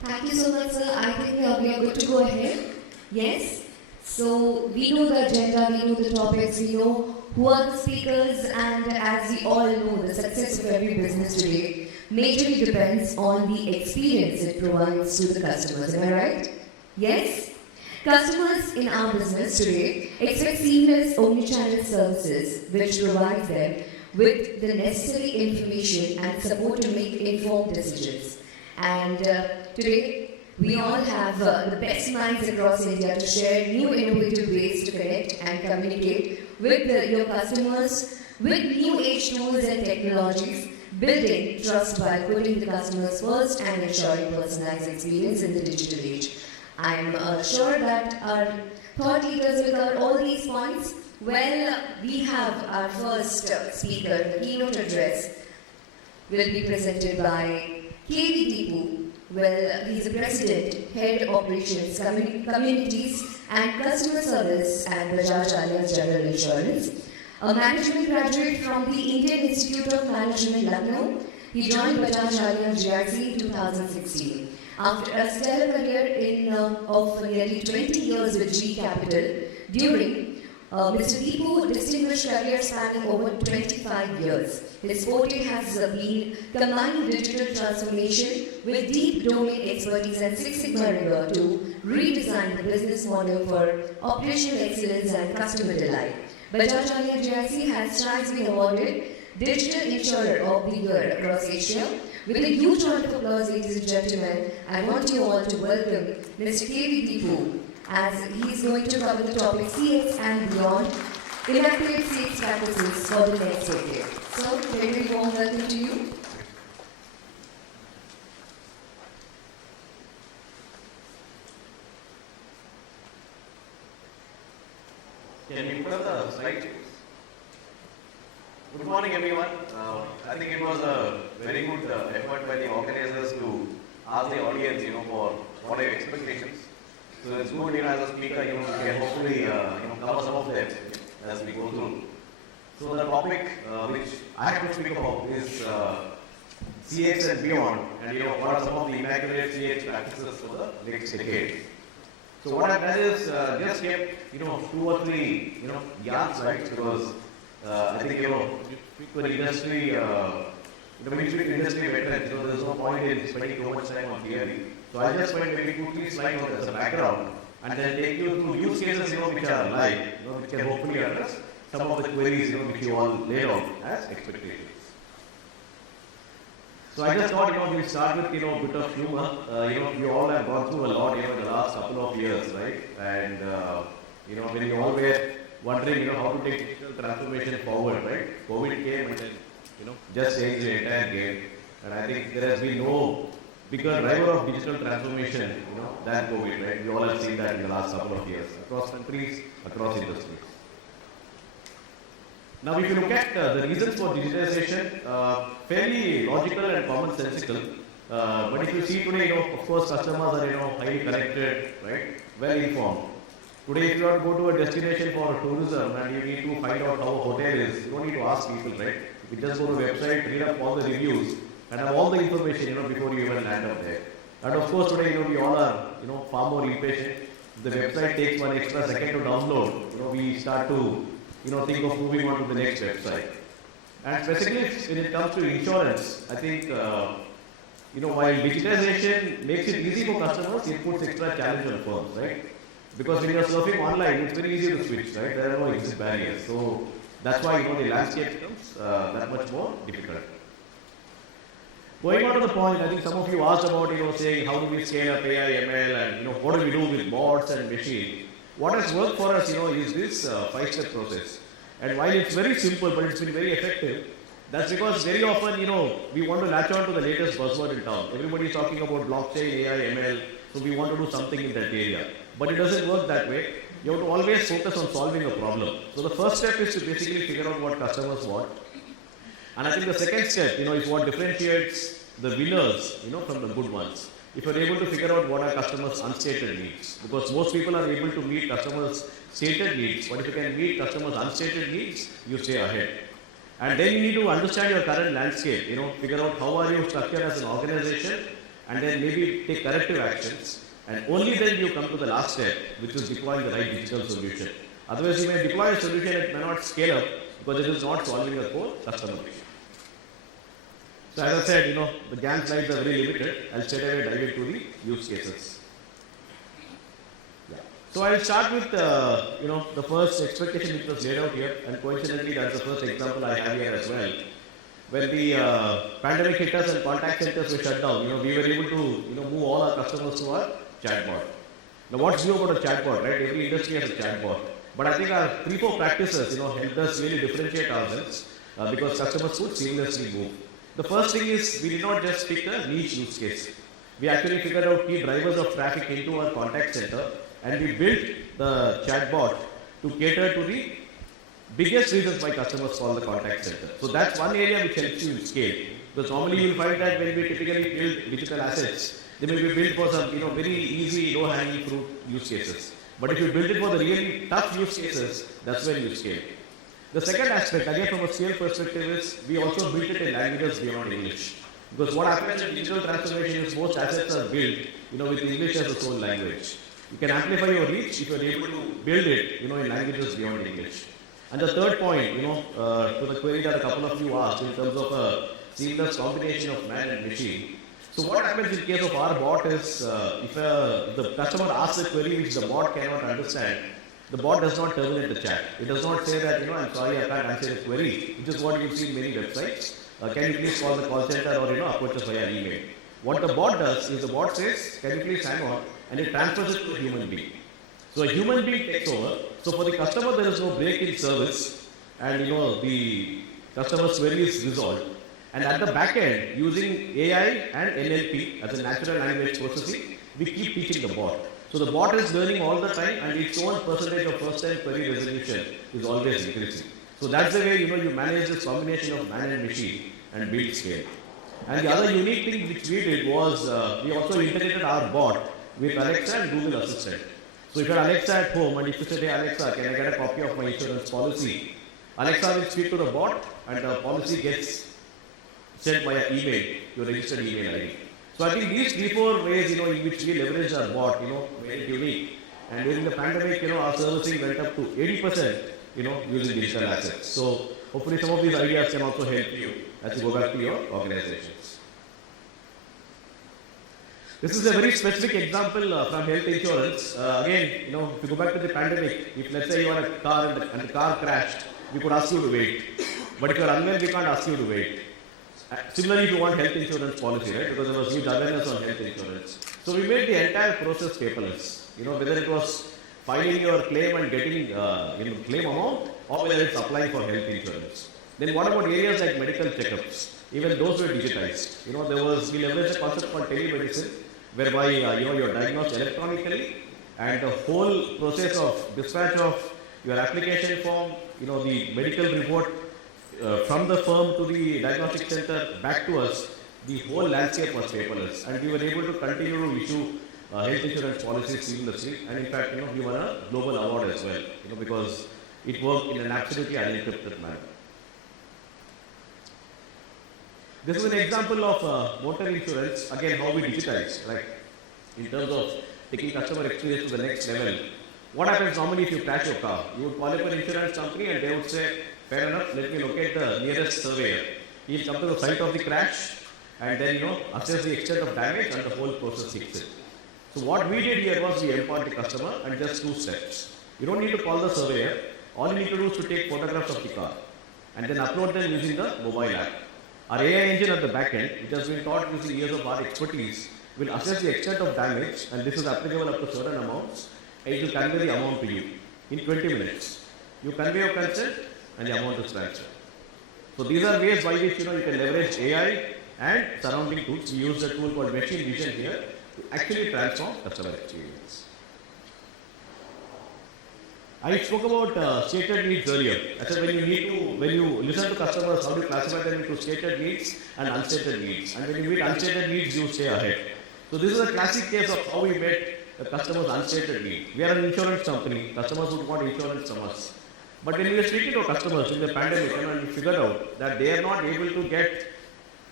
Thank you so much, sir. I think we are good to go ahead. Yes? So, we know the agenda, we know the topics, we know who are the speakers, and as we all know, the success of every business today majorly depends on the experience it provides to the customers. Am I right? Yes? Customers in our business today expect seamless omnichannel services which provide them with the necessary information and support to make informed decisions. And today, we all have the best minds across India to share new innovative ways to connect and communicate with your customers with new age tools and technologies, building trust by putting the customers first and ensuring personalized experience in the digital age. I'm sure that our thought leaders will cover all these points. Well, we have our first speaker, the keynote address will be presented by KV Deepu. Well, he's the President, Head Operations, Communities and Customer Service at Bajaj Allianz General Insurance. A management graduate from the Indian Institute of Management, Lucknow, he joined Bajaj Allianz GRC in 2016. After a stellar career of nearly 20 years with G Capital, during Mr. Deepu distinguished career spanning over 25 years. His forte has been combining digital transformation with deep domain expertise and Six Sigma rigor to redesign the business model for operational excellence and customer delight. Bajaj Allianz GIC has thrice been awarded Digital Insurer of the Year across Asia. With a huge round of applause, ladies and gentlemen, I want you all to welcome Mr. KV Deepu as he is going to cover the topic CX and beyond, immaculate CX practices for the next decade. So, very warm welcome to you. Can you put up the slide? Good morning, everyone. I think it was a very good effort by the organizers to ask the audience, for what are your expectations. So it's good, as a speaker, we can hopefully, cover some of them as we go through. So the topic which I have to speak about is CX and beyond, and what are some of the immaculate CX practices for the next decade. So what I've done is just kept, 2 or 3, yarn slides because I think, for industry, industry veterans, there's no point in spending too much time on theory. So I just spend maybe 2-3 slides as a background and then take you through use cases, which are live, which can hopefully address some of the queries, which you all laid out as expectations. So I just thought, we'll start with, a bit of humor. You all have gone through a lot, in the last couple of years, right? And, when you all were wondering, how to take digital transformation forward, right? COVID came and then, just changed the entire game. And I think there has been no bigger driver of digital transformation, than COVID, right? We all have seen that in the last couple of years, across countries, across industries. Now, if you look at the reasons for digitalization, fairly logical and commonsensical. But if you see today, of course, customers are, highly connected, right? Well informed. Today, if you want to go to a destination for tourism and you need to find out how a hotel is, you don't need to ask people, right? You just go to the website, read up all the reviews, and have all the information, before you even land up there. And of course, today, we all are, far more impatient. The website takes 1 extra second to download. We start to, think of moving on to the next website. And specifically, when it comes to insurance, I think, while digitization makes it easy for customers, it puts extra challenge on firms, right? Because when you're surfing online, it's very easy to switch, right? There are no exit barriers. So that's why, the landscape becomes that much more difficult. Going on to the point, I think some of you asked about, saying how do we scale up AI, ML, and, what do we do with bots and machine? What has worked for us, is this 5-step process. And while it's very simple, but it's been very effective, that's because very often, we want to latch on to the latest buzzword in town. Everybody is talking about blockchain, AI, ML, so we want to do something in that area. But it doesn't work that way. You have to always focus on solving a problem. So the first step is to basically figure out what customers want. And I think the second step, is what differentiates the winners, from the good ones. If you're able to figure out what are customers' unstated needs, because most people are able to meet customers' stated needs, but if you can meet customers' unstated needs, you stay ahead. And then you need to understand your current landscape, figure out how are you structured as an organization, and then maybe take corrective actions, and only then you come to the last step, which is deploying the right digital solution. Otherwise, you may deploy a solution that may not scale up because it is not solving the core customer issue. So as I said, the GAN slides are very limited. I'll straight away dive into the use cases. Yeah. So I'll start with the first expectation which was laid out here, and coincidentally that's the first example I have here as well. When the pandemic hit us and contact centers were shut down, we were able to move all our customers to our chatbot. Now what's new about a chatbot, right? Every industry has a chatbot. But I think our 3-4 practices helped us really differentiate ourselves because customers could seamlessly move. The first thing is we did not just pick a niche use case. We actually figured out key drivers of traffic into our contact center, and we built the chatbot to cater to the biggest reasons why customers call the contact center. So that's one area which helps you in scale. Because normally you will find that when we typically build digital assets, they may be built for some very easy, low-hanging fruit use cases. But if you build it for the really tough use cases, that's when you scale. The second aspect, again from a scale perspective, is we also built it in languages beyond English. Because what happens in digital transformation is most assets are built with English as the sole language. You can amplify your reach if you are able to build it in languages beyond English. And the third point, to the query that a couple of you asked in terms of a seamless combination of man and machine. So what happens in case of our bot is, if the customer asks a query which the bot cannot understand, the bot does not terminate the chat. It does not say that, I'm sorry, I can't answer the query, which is what you see in many websites. Can you please call the call center or, approach us via email. What the bot does is the bot says, can you please hang on, and it transfers it to a human being. So a human being takes over. So for the customer, there is no break in service, and the customer's query is resolved. And at the back end, using AI and NLP as a natural language processing, we keep teaching the bot. So the bot is learning all the time, and its own percentage of first-time query resolution is always increasing. So that's the way you manage this combination of man and machine and build scale. And the other unique thing which we did was we also integrated our bot with Alexa and Google Assistant. So if you're Alexa at home and if you say, hey Alexa, can I get a copy of my insurance policy? Alexa will speak to the bot and the policy gets sent via email, your registered email ID. So I think these 3-4 ways, in which we leverage our bot, very unique. And during the pandemic, our servicing went up to 80%, using digital assets. So hopefully some of these ideas can also help you as you go back to your organizations. This is a very specific example from health insurance. Again, if you go back to the pandemic, if let's say you are a car and the car crashed, we could ask you to wait. But if you are unwell, we can't ask you to wait. Similarly, if you want health insurance policy, right? Because there was huge awareness on health insurance. So we made the entire process paperless. Whether it was filing your claim and getting claim amount, or whether it's applying for health insurance. Then what about areas like medical checkups? Even those were digitized. We leveraged a concept called telemedicine, whereby you're diagnosed electronically, and the whole process of dispatch of your application form, the medical report from the firm to the diagnostic center back to us, the whole landscape was paperless, and we were able to continue to issue health insurance policies seamlessly. And in fact, we won a global award as well, because it worked in an absolutely unencrypted manner. This is an example of motor insurance, again how we digitize, right? In terms of taking customer experience to the next level. What happens normally if you crash your car? You would call up an insurance company and they would say, fair enough, let me locate the nearest surveyor. He'll come to the site of the crash and then assess the extent of damage and the whole process kicks in. So what we did here was we empowered the customer and just 2 steps. You don't need to call the surveyor. All you need to do is to take photographs of the car and then upload them using the mobile app. Our AI engine at the back end, which has been taught using years of our expertise, will assess the extent of damage, and this is applicable up to certain amounts, and it will convey the amount to you in 20 minutes. You convey your consent and the amount is transferred. So these are ways by which you can leverage AI and surrounding tools. We use a tool called machine vision here to actually transform customer experience. I spoke about stated needs earlier. I said when you listen to customers, how do you classify them into stated needs and unstated needs? And when you meet unstated needs, you stay ahead. So this is a classic case of how we met the customer's unstated need. We are an insurance company. Customers would want insurance from us. But when we were speaking to customers in the pandemic, we figured out that they are not able to get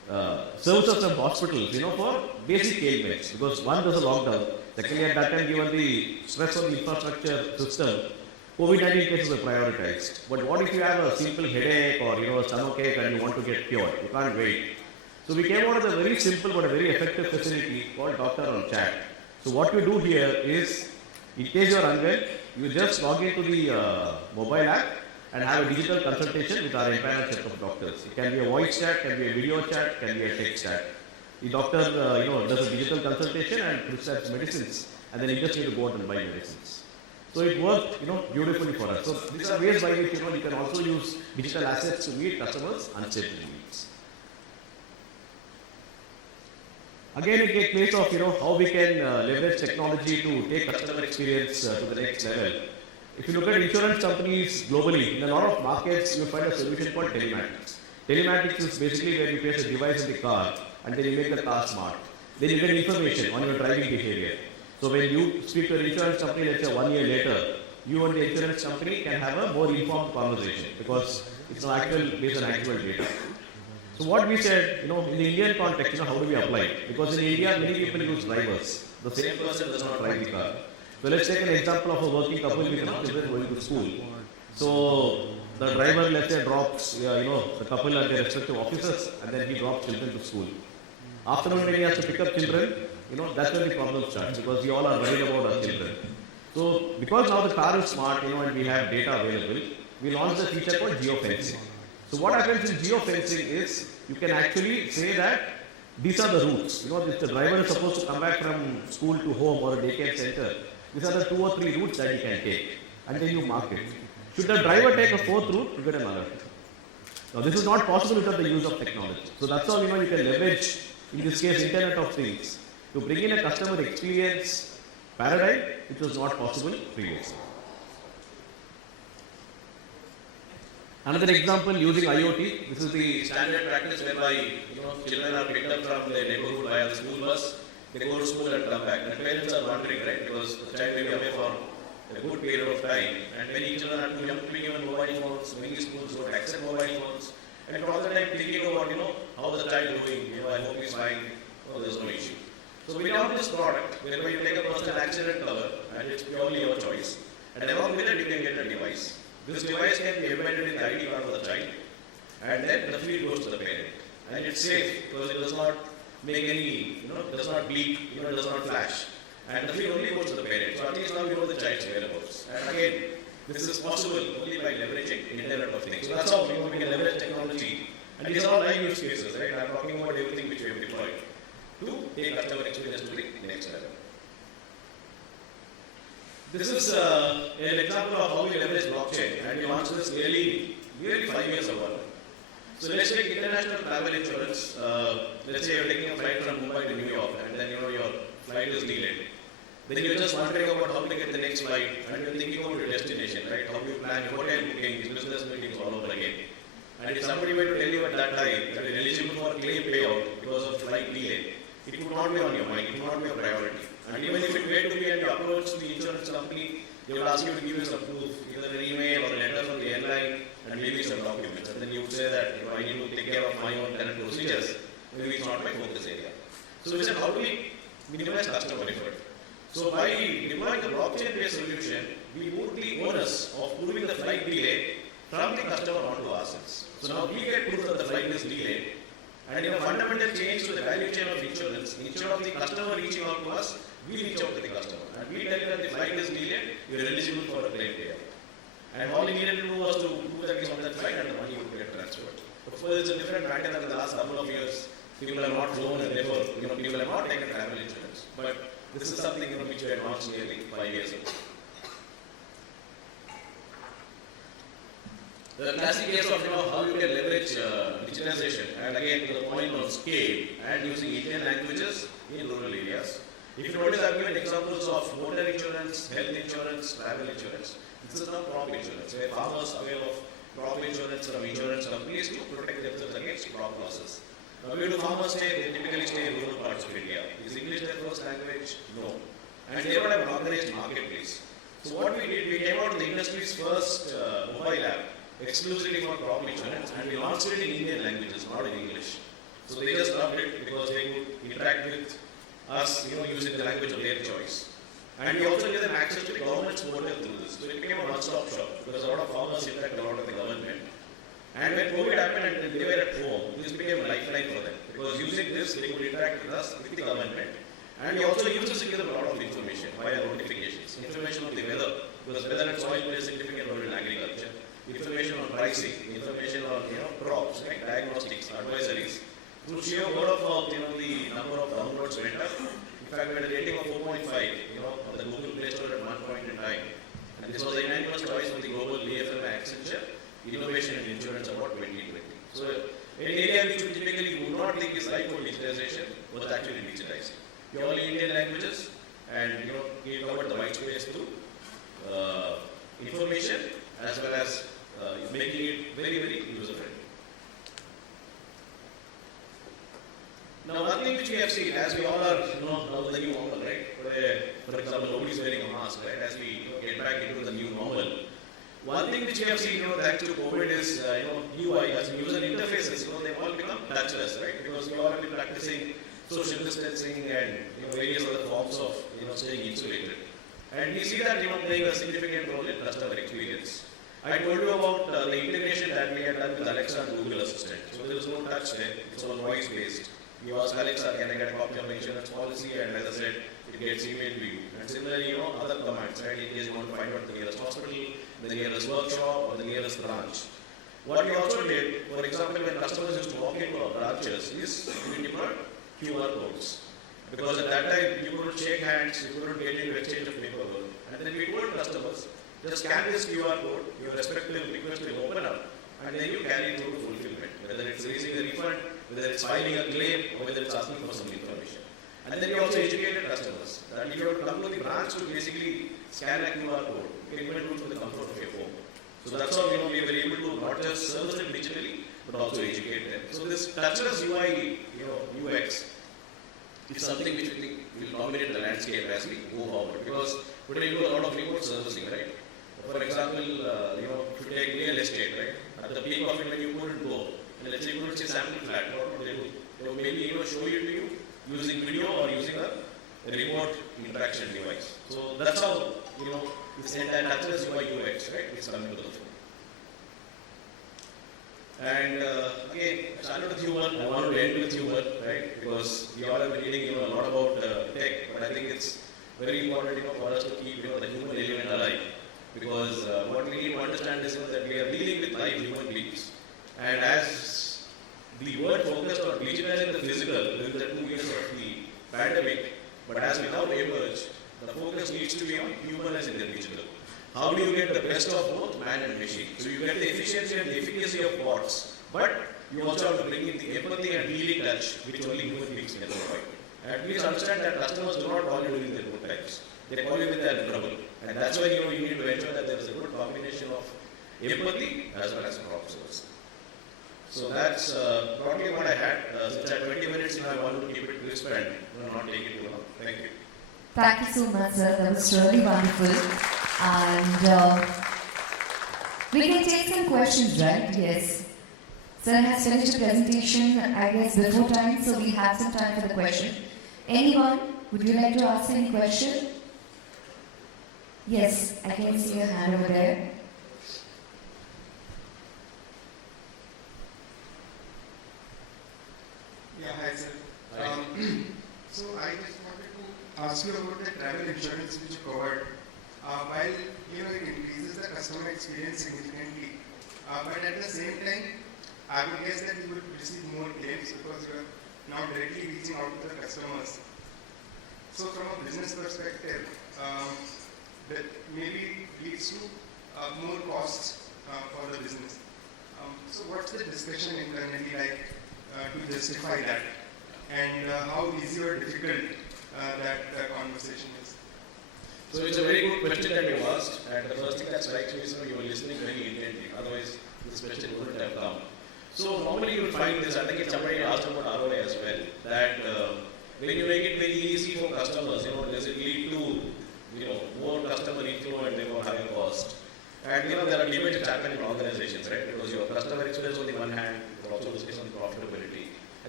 services from hospitals, for basic ailments, because one, there's a lockdown. Secondly, at that time, given the stress on the infrastructure system, COVID-19 cases were prioritized. But what if you have a simple headache or a stomachache and you want to get cured? You can't wait. So we came out with a very simple but a very effective facility called Doctor on Chat. So what you do here is, in case you are unwell, you just log into the mobile app and have a digital consultation with our entire set of doctors. It can be a voice chat, can be a video chat, can be a text chat. The doctor, does a digital consultation and prescribes medicines, and then you just need to go out and buy medicines. So it worked, beautifully for us. So these are ways by which, you can also use digital assets to meet customers' unstable needs. Again, it gets place of, how we can leverage technology to take customer experience to the next level. If you look at insurance companies globally, in a lot of markets, you find a solution called Telematics. Telematics is basically where you place a device in the car and then you make the car smart. Then you get information on your driving behavior. So when you speak to an insurance company, let's say 1 year later, you and the insurance company can have a more informed conversation because it's not based on actual data. So what we said, in the Indian context, how do we apply it? Because in India, many people use drivers. The same person does not drive the car. So let's take an example of a working couple with children going to school. So the driver, let's say, drops the couple at their respective offices and then he drops children to school. Afternoon when he has to pick up children, that's when the problem starts because we all are worried about our children. So because now the car is smart, and we have data available, we launched a feature called Geofencing. So what happens in geofencing is you can actually say that these are the routes. If the driver is supposed to come back from school to home or a daycare center, these are the 2 or 3 routes that he can take, and then you mark it. Should the driver take a 4th route, you get an alert. Now this is not possible without the use of technology. So that's how you can leverage, in this case, Internet of Things, to bring in a customer experience paradigm which was not possible previously. Another example using IoT, this is the standard practice whereby children are picked up from their neighborhood via the school bus, they go to school and come back. And parents are wondering, right, because the child may be away for a good period of time, and many children are too young to be given mobile phones, many schools don't accept mobile phones, and all the time thinking about, how the child doing, I hope he's fine, there's no issue. So we have this product whereby you take a personal accident cover, and it's purely your choice, and along with it you can get a device. This device can be embedded in the ID card of the child, and then the feed goes to the parent. And it's safe because it does not make any, does not beep, does not flash. And the feed only goes to the parent. So at least now you know the child's whereabouts. And again, this is possible only by leveraging Internet of Things. So that's how we can leverage technology. And these are all live use cases, right? I'm talking about everything which we have deployed to take customer experience to the next level. This is an example of how we leverage blockchain, and we launched this nearly 5 years ago. So let's take international travel insurance. Let's say you're taking a flight from Mumbai to New York, and then your flight is delayed. Then you're just wondering about how to get the next flight, and you're thinking about your destination, right? How do you plan your hotel bookings, business meetings all over again? And if somebody were to tell you at that time that you're eligible for a claim payout because of flight delay, it would not be on your mind, it would not be a priority. And even if it were to be and you approach the insurance company, they will ask you to give you some proof, either an email or a letter from the airline, and maybe some documents. And then you would say that I need to take care of my own current procedures, maybe it's not my focus area. So we said, how do we minimize customer effort? So by deploying the blockchain-based solution, we move the onus of proving the flight delay from the customer onto ourselves. So now we get proof that the flight is delayed, and in a fundamental change to the value chain of insurance, instead of the customer reaching out to us, we reach out to the customer. And we tell you that the flight is delayed, you are eligible for a claim payout. And all you needed to do was to prove that he's on that flight and the money would get transferred. Of course, it's a different matter than the last couple of years. People have not flown and therefore, people have not taken travel insurance. But this is something which we had launched nearly 5 years ago. The classic case of how you can leverage digitalization, and again to the point on scale and using Indian languages in rural areas. If you notice, I've given examples of motor insurance, health insurance, travel insurance. This is not crop insurance, where farmers avail of crop insurance from insurance companies to protect themselves against crop losses. Now, where do farmers stay? They typically stay in rural parts of India. Is English their first language? No. And they don't have an organized marketplace. So what we did, we came out with the industry's first mobile app exclusively for crop insurance, and we launched it in Indian languages, not in English. So they just loved it because they could interact with us, using the language of their choice. And we also gave them access to the government's portal through this. So it became a one-stop shop because a lot of farmers interact a lot with the government. And when COVID happened and they were at home, this became a lifeline for them. Because using this, they could interact with us, with the government. And we also used this to give them a lot of information via notifications. Information on the weather, because weather and soil plays a significant role in agriculture. Information on pricing, information on crops, like diagnostics, advisories. Through sheer word of mouth, the number of downloads went up. In fact, we had a rating of 4.5, on the Google Play Store at one point in time. And this was the unanimous choice for the global BFM Accenture Innovation and Insurance Award 2020. So, an area which we typically would not think is ripe for digitization was actually digitized. Purely Indian languages, and we covered the white space through information as well as making it very, very user-friendly. Now, one thing which we have seen, as we all are, now the new normal, right? For example, nobody is wearing a mask, right? As we get back into the new normal, one thing which we have seen, thanks to COVID is, UI, as user interfaces, they've all become touchless, right? Because we all have been practicing social distancing and various other forms of, staying insulated. And we see that, playing a significant role in customer experience. I told you about the integration that we had done with Alexa and Google Assistant. So there is no touch there; it's all voice-based. You ask Alexa, can I get a copy of my insurance policy? And as I said, it gets emailed to you. And similarly, other commands, right? In case you want to find out the nearest hospital, the nearest workshop, or the nearest branch. What we also did, for example, when customers used to walk into our branches, is we deployed QR codes. Because at that time, you couldn't shake hands, you couldn't get into exchange of paperwork. And then we told customers, just scan this QR code, your respective request will open up, and then you carry it through to fulfillment. Whether it's raising a refund, whether it's filing a claim, or whether it's asking for some information. And then we also educated customers that if you have to come to the branch to basically scan a QR code, you can even do it from the comfort of your home. So that's how we were able to not just service them digitally, but also educate them. So this touchless UI, UX, is something which we think will dominate the landscape as we go forward. Because today we do a lot of remote servicing, right? For example, if you take real estate, right? At the peak of it, when you couldn't go, and let's say you couldn't see sample flat, what would they do? They would maybe show it to you using video or using a remote interaction device. So that's how it's entire touchless UI UX, right? It's coming to the fore. And again, I started with humor. I want to end with humor, right? Because we all have been reading a lot about tech, but I think it's very important for us to keep the human element alive. Because what we need to understand is that we are dealing with live human beings. And as the word focused on digitizing the physical within the 2 years of the pandemic, but as we now emerge, the focus needs to be on humanizing the digital. How do you get the best of both man and machine? So you get the efficiency and the efficacy of bots, but you also have to bring in the empathy and healing touch which only human beings can provide. And please understand that customers do not call you during their good times. They call you when they are in trouble. And that's why you need to ensure that there is a good combination of empathy as well as prompt service. So that's probably what I had. Since I had 20 minutes, I wanted to keep it crisp and not take it too long. Thank you. Thank you so much, sir. That was really wonderful. And we can take some questions, right? Yes. Sir has finished the presentation, I guess, before time, so we have some time for the question. Anyone? Would you like to ask any question? Yes, I can see your hand over there. Yeah, hi sir. So I just wanted to ask you about the travel insurance which you covered. While it increases the customer experience significantly, but at the same time, I would guess that you would receive more claims because you are now directly reaching out to the customers. So from a business perspective, that maybe leads to more costs for the business. So what's the discussion internally like to justify that? And how easy or difficult that conversation is? So it's a very good question that you asked, and the first thing that strikes me is you were listening very intently, otherwise this question wouldn't have come. So normally you will find this, I think it's somebody asked about ROI as well, that when you make it very easy for customers, does it lead to more customer inflow and therefore higher cost? And there are debates which happen in organizations, right? Because your customer experience on the one hand, but also discuss on profitability. I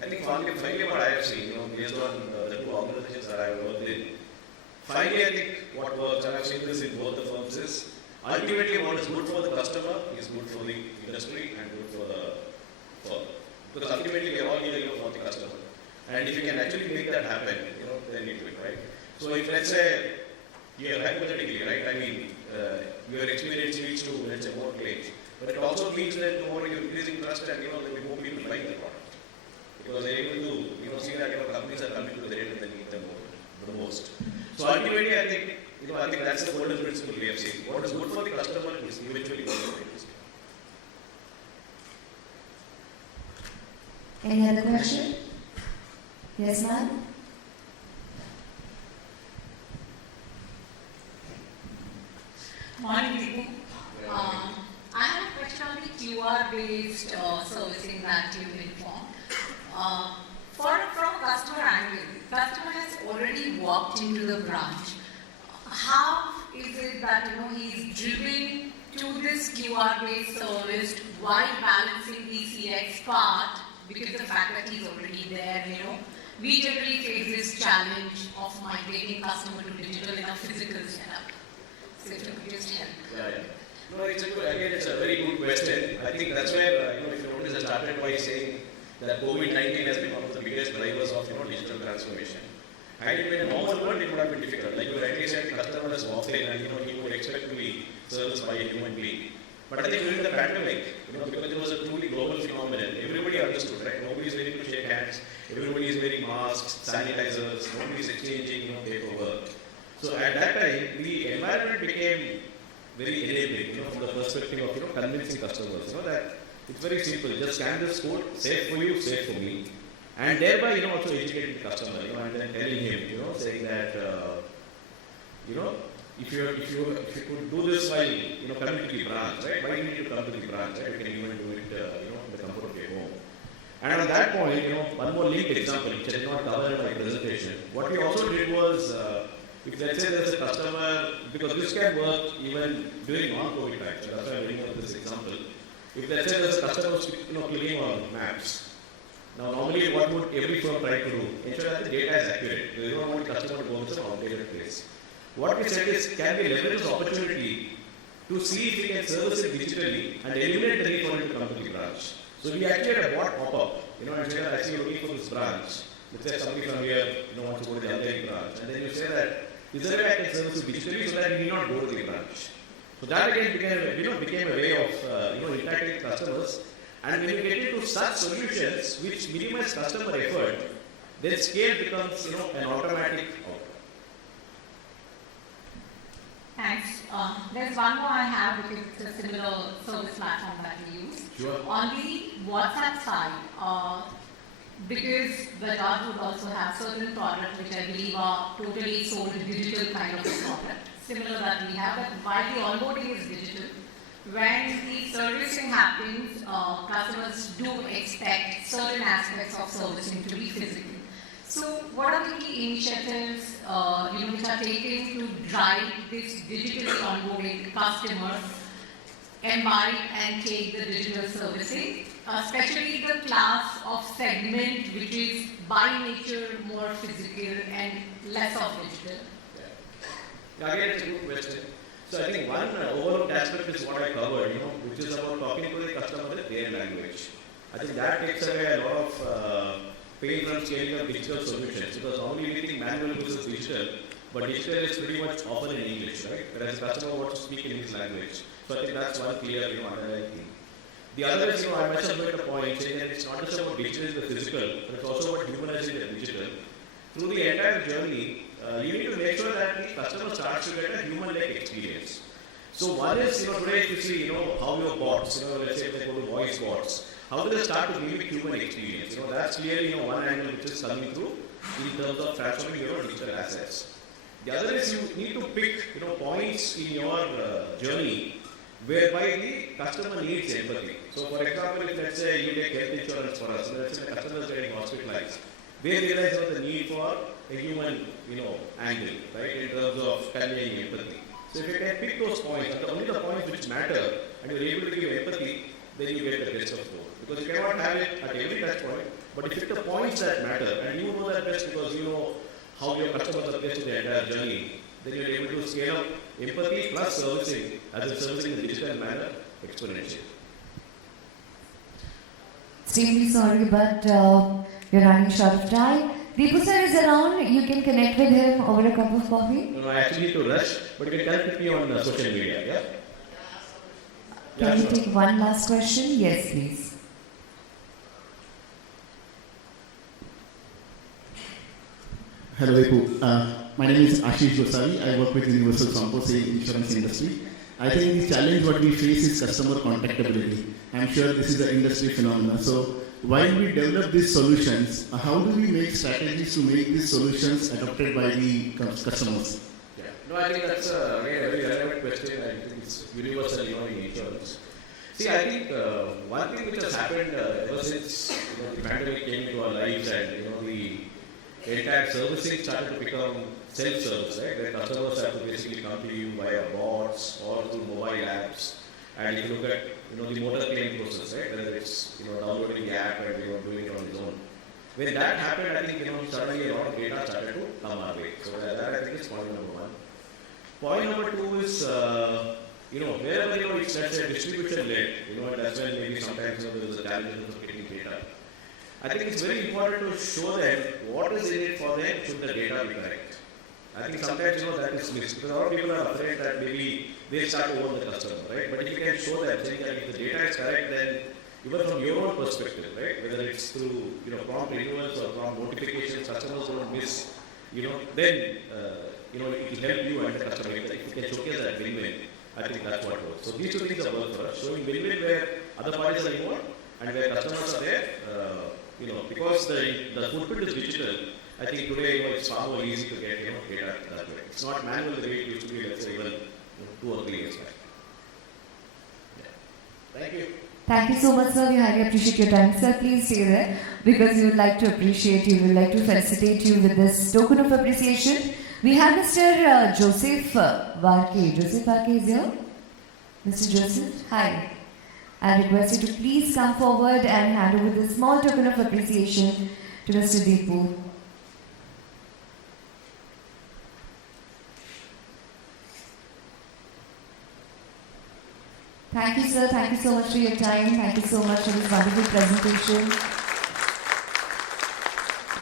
I think finally what I have seen, based on the two organizations that I have worked in, finally I think what works, and I have seen this in both the firms, is ultimately what is good for the customer is good for the industry and good for the firm. Because ultimately we are all here for the customer. And if you can actually make that happen, then you do it, right? So if let's say, hypothetically, right, I mean, your experience leads to, let's say, more claims. But it also means that more you're increasing trust and, there will be more people buying the product. Because they're able to, see that, companies are coming to the rate and they need them the most. So ultimately, I think, I think that's the golden principle we have seen. What is good for the customer is eventually good for the industry. Any other question? Yes, ma'am? Morning, Deepu. I have a question on the QR-based servicing that you informed. From a customer angle, customer has already walked into the branch. How is it that he's driven to this QR-based service while balancing the CX part, because the fact that he's already there, we generally face this challenge of migrating customer to digital in a physical setup. So if you could just help. Yeah. No, it's a very good question. I think that's where, if you notice, I started by saying that COVID-19 has been one of the biggest drivers of, digital transformation. Had it been a normal world, it would have been difficult. Like you rightly said, the customer has walked in and, he would expect to be serviced by a human being. But I think during the pandemic, because it was a truly global phenomenon, everybody understood, right? Nobody is willing to shake hands, everybody is wearing masks, sanitizers, nobody is exchanging, paperwork. So at that time, the environment became very enabling, from the perspective of, convincing customers, that it's very simple. Just scan this code, safe for you, safe for me. And thereby, also educating the customer, and then telling him, saying that, if you could do this while, coming to the branch, right? Why do you need to come to the branch, right? You can even do it, in the comfort of your home. And at that point, one more linked example, which I did not cover in my presentation. What we also did was, if let's say there's a customer, because this can work even during non-COVID times, so that's why I'm bringing up this example. If let's say there's a customer, clicking on maps. Now normally what would every firm try to do? Ensure that the data is accurate. They don't want the customer to go to some outdated place. What we said is, can we leverage this opportunity to see if we can service it digitally and eliminate the need for it to come to the branch? So we actually had a bot pop-up, and say that I see you're looking for this branch. Let's say somebody from here wants to go to the other branch. And then you say that, is there a way I can service it digitally so that you need not go to the branch? So that again became a way of interacting with customers. And when you get into such solutions which minimize customer effort, then scale becomes an automatic outcome. Thanks. There's one more I have because it's a similar service platform that we use. Sure. On the WhatsApp side, because Bajaj would also have certain products which I believe are totally sold digital kind of a product, similar that we have, but while the onboarding is digital, when the servicing happens, customers do expect certain aspects of servicing to be physical. So what are the key initiatives which are taken to drive this digitally onboarding customers embody and take the digital servicing, especially the class of segment which is by nature more physical and less of digital? Yeah. Again, it's a good question. So I think one overlooked aspect is what I covered, which is about talking to the customer in their language. I think that takes away a lot of pain from scaling up digital solutions, because normally we think manual versus digital, but digital is pretty much often in English, right? Whereas the customer wants to speak in his language. So I think that's one clear underlying thing. The other is, I must have made a point saying that it's not just about digital the physical, but it's also about humanizing the digital. Through the entire journey, you need to make sure that the customer starts to get a human-like experience. So one is, today if you see, how your bots, let's say if they go to voice bots, how do they start to mimic human experience? That's clearly, one angle which is coming through in terms of transforming your digital assets. The other is you need to pick, points in your journey whereby the customer needs empathy. So for example, if let's say you take health insurance for us, let's say the customer is getting hospitalized, they realize the need for a human, angle, right, in terms of conveying empathy. So if you can pick those points, and only the points which matter, and you're able to give empathy, then you get the best of both. Because you cannot have it at every touch point, But if it's the points that matter, and you know that best because you know how your customers are placed in the entire journey, then you're able to scale up empathy plus servicing as a servicing in a digital manner exponentially. Extremely sorry, but we're running short of time. Deepu sir is around. You can connect with him over a cup of coffee. No, I actually need to rush, but you can connect with me on social media. Yeah. Can we take one last question? Yes, please. Hello, Vipu. My name is Ashish Goswami. I work with Universal Sompo in insurance industry. I think the challenge what we face is customer contactability. I'm sure this is an industry phenomenon. So while we develop these solutions, how do we make strategies to make these solutions adopted by the customers? Yeah. No, I think that's a very relevant question. I think it's universal, in insurance. See, I think one thing which has happened ever since the pandemic came into our lives and the entire servicing started to become self-service, right? Where customers have to basically come to you via bots or through mobile apps. And if you look at the motor claim process, right? Whether it's downloading the app and doing it on his own. When that happened, I think suddenly a lot of data started to come our way. So that I think is point number one. Point number two is wherever it's let's say distribution led, and that's when maybe sometimes there is a challenge of getting data. I think it's very important to show them what is in it for them should the data be correct. I think sometimes that is missed because a lot of people are afraid that maybe they start to own the customer, right? But if you can show them saying that if the data is correct, then even from your own perspective, right? Whether it's through prompt renewals or prompt notifications, customers don't miss, then it will help you and the customer. If you can showcase that win-win, I think that's what works. So these two things are work for us. Showing win-win where other parties are involved and where customers are there. Because the footprint is digital, I think today it's far more easy to get data that way. It's not manual the way it used to be, let's say, even 2 or 3 years back. Yeah. Thank you. Thank you so much, sir. We highly appreciate your time. Sir, please stay there because we would like to appreciate you. We would like to felicitate you with this token of appreciation. We have Mr. Joseph Varke. Joseph Varke is here. Mr. Joseph, hi. I request you to please come forward and hand over this small token of appreciation to Mr. Deepu. Thank you, sir. Thank you so much for your time. Thank you so much for this wonderful presentation.